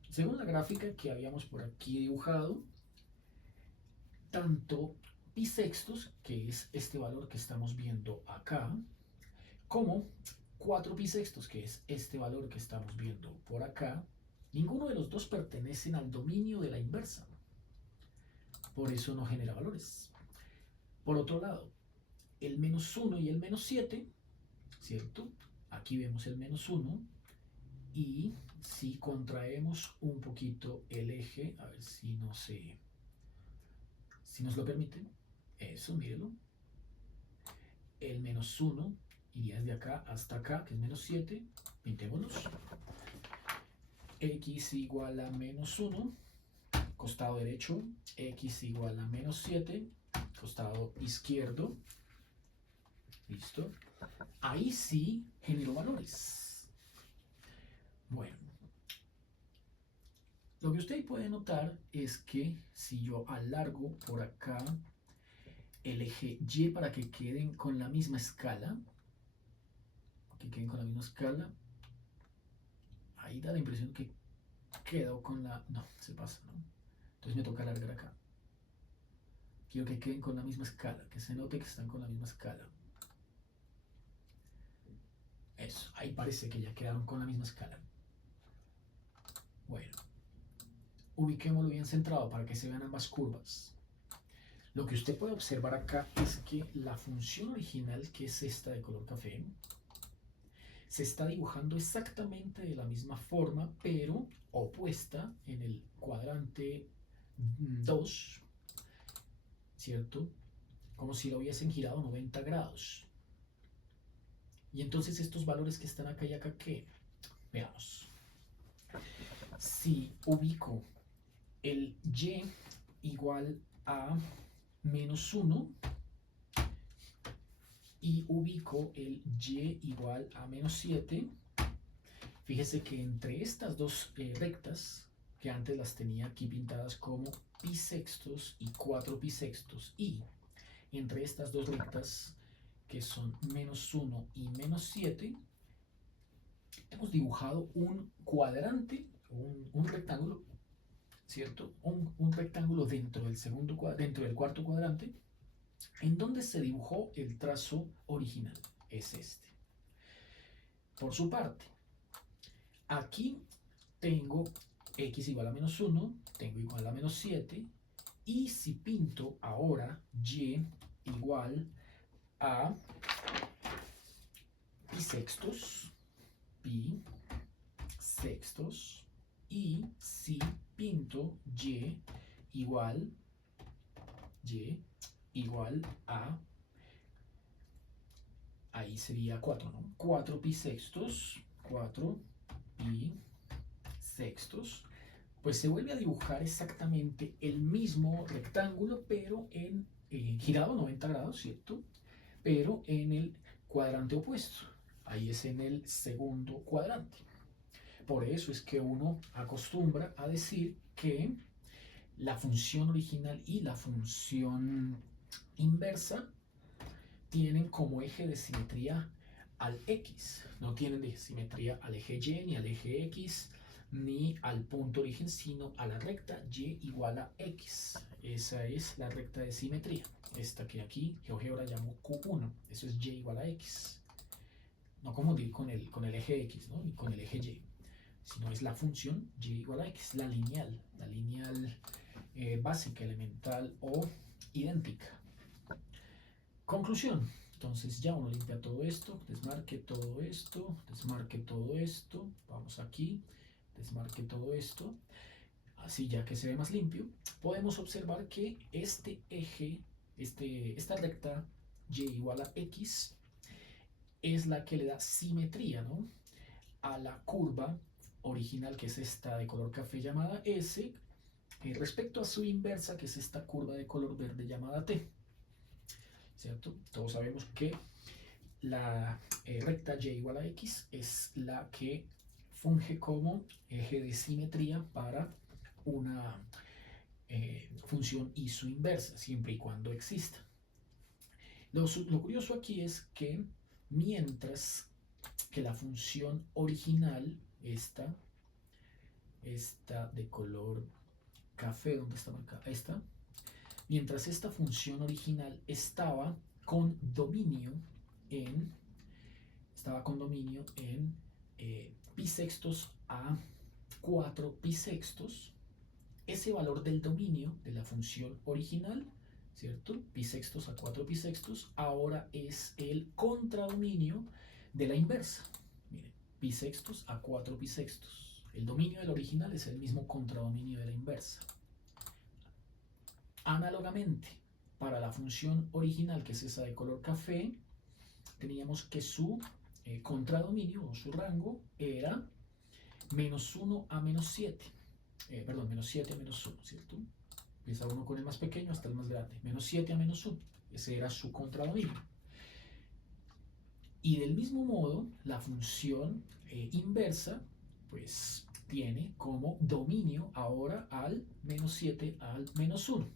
Según la gráfica que habíamos por aquí dibujado, tanto pi sextos, que es este valor que estamos viendo acá, como 4 pi sextos, que es este valor que estamos viendo por acá, ninguno de los dos pertenecen al dominio de la inversa. Por eso no genera valores. Por otro lado, el menos 1 y el menos 7, ¿cierto? Aquí vemos el menos 1 y si contraemos un poquito el eje, a ver si no se... Si nos lo permiten, eso, mírenlo. El menos 1 iría desde acá hasta acá, que es menos 7. Pintémoslos. X igual a menos 1, costado derecho. X igual a menos 7, costado izquierdo. Listo. Ahí sí genero valores. Bueno. Lo que usted puede notar es que si yo alargo por acá el eje Y para que queden con la misma escala, ahí da la impresión que quedó con la... No, se pasa, ¿no? Entonces me toca alargar acá. Quiero que queden con la misma escala, que se note que están con la misma escala. Eso, ahí parece que ya quedaron con la misma escala. Bueno, ubiquémoslo bien centrado para que se vean ambas curvas. Lo que usted puede observar acá es que la función original, que es esta de color café, se está dibujando exactamente de la misma forma, pero opuesta en el cuadrante 2, ¿cierto? Como si lo hubiesen girado 90 grados. Y entonces estos valores que están acá y acá, ¿qué? Veamos. Si ubico el y igual a menos 1 y ubico el y igual a menos 7, fíjese que entre estas dos rectas, que antes las tenía aquí pintadas como pi sextos y 4 pi sextos, y entre estas dos rectas, que son menos 1 y menos 7, hemos dibujado un cuadrante, un rectángulo, ¿cierto? Un rectángulo dentro del cuarto cuadrante, en donde se dibujó el trazo original, es este. Por su parte, aquí tengo x igual a menos 1, tengo igual a menos 7, y si pinto ahora y igual a pi sextos, y si pinto y igual a, ahí sería 4, ¿no? 4 pi sextos, pues se vuelve a dibujar exactamente el mismo rectángulo, pero en girado 90 grados, ¿cierto? Pero en el cuadrante opuesto. Ahí es en el segundo cuadrante. Por eso es que uno acostumbra a decir que la función original y la función inversa tienen como eje de simetría al X. No tienen de simetría al eje Y, ni al eje X, ni al punto origen, sino a la recta Y igual a X. Esa es la recta de simetría. Esta que aquí GeoGebra llamó Q1. Eso es Y igual a X. No confundir con el eje X, ¿no? Ni con el eje Y. Sino es la función Y igual a X, la lineal básica, elemental o idéntica. Conclusión. Entonces ya uno limpia todo esto, desmarque todo esto, vamos aquí, desmarque todo esto, así ya que se ve más limpio, podemos observar que este eje, esta recta Y igual a X, es la que le da simetría, ¿no?, a la curva original, que es esta de color café llamada S, respecto a su inversa, que es esta curva de color verde llamada T. ¿Cierto? Todos sabemos que la recta Y igual a X es la que funge como eje de simetría para una función y su inversa, siempre y cuando exista. Lo curioso aquí es que mientras que la función original, esta de color café, ¿dónde está marcada? Mientras esta función original estaba con dominio en, pi sextos a 4 pi sextos, ese valor del dominio de la función original, ¿cierto? Pi sextos a 4 pi sextos, ahora es el contradominio de la inversa. Miren, pi sextos a 4 pi sextos. El dominio del original es el mismo contradominio de la inversa. Análogamente, para la función original, que es esa de color café, teníamos que su contradominio o su rango era menos 1 a menos 7. Perdón, menos 7 a menos 1, ¿cierto? Empieza uno con el más pequeño hasta el más grande. Menos 7 a menos 1. Ese era su contradominio. Y del mismo modo, la función inversa, pues tiene como dominio ahora al menos 7 al menos 1.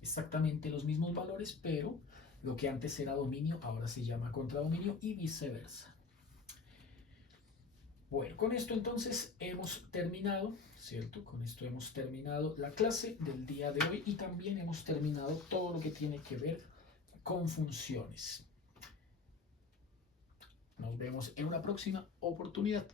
Exactamente los mismos valores, pero lo que antes era dominio ahora se llama contradominio y viceversa. Bueno, con esto entonces hemos terminado, ¿cierto? Con esto hemos terminado la clase del día de hoy y también hemos terminado todo lo que tiene que ver con funciones. Nos vemos en una próxima oportunidad.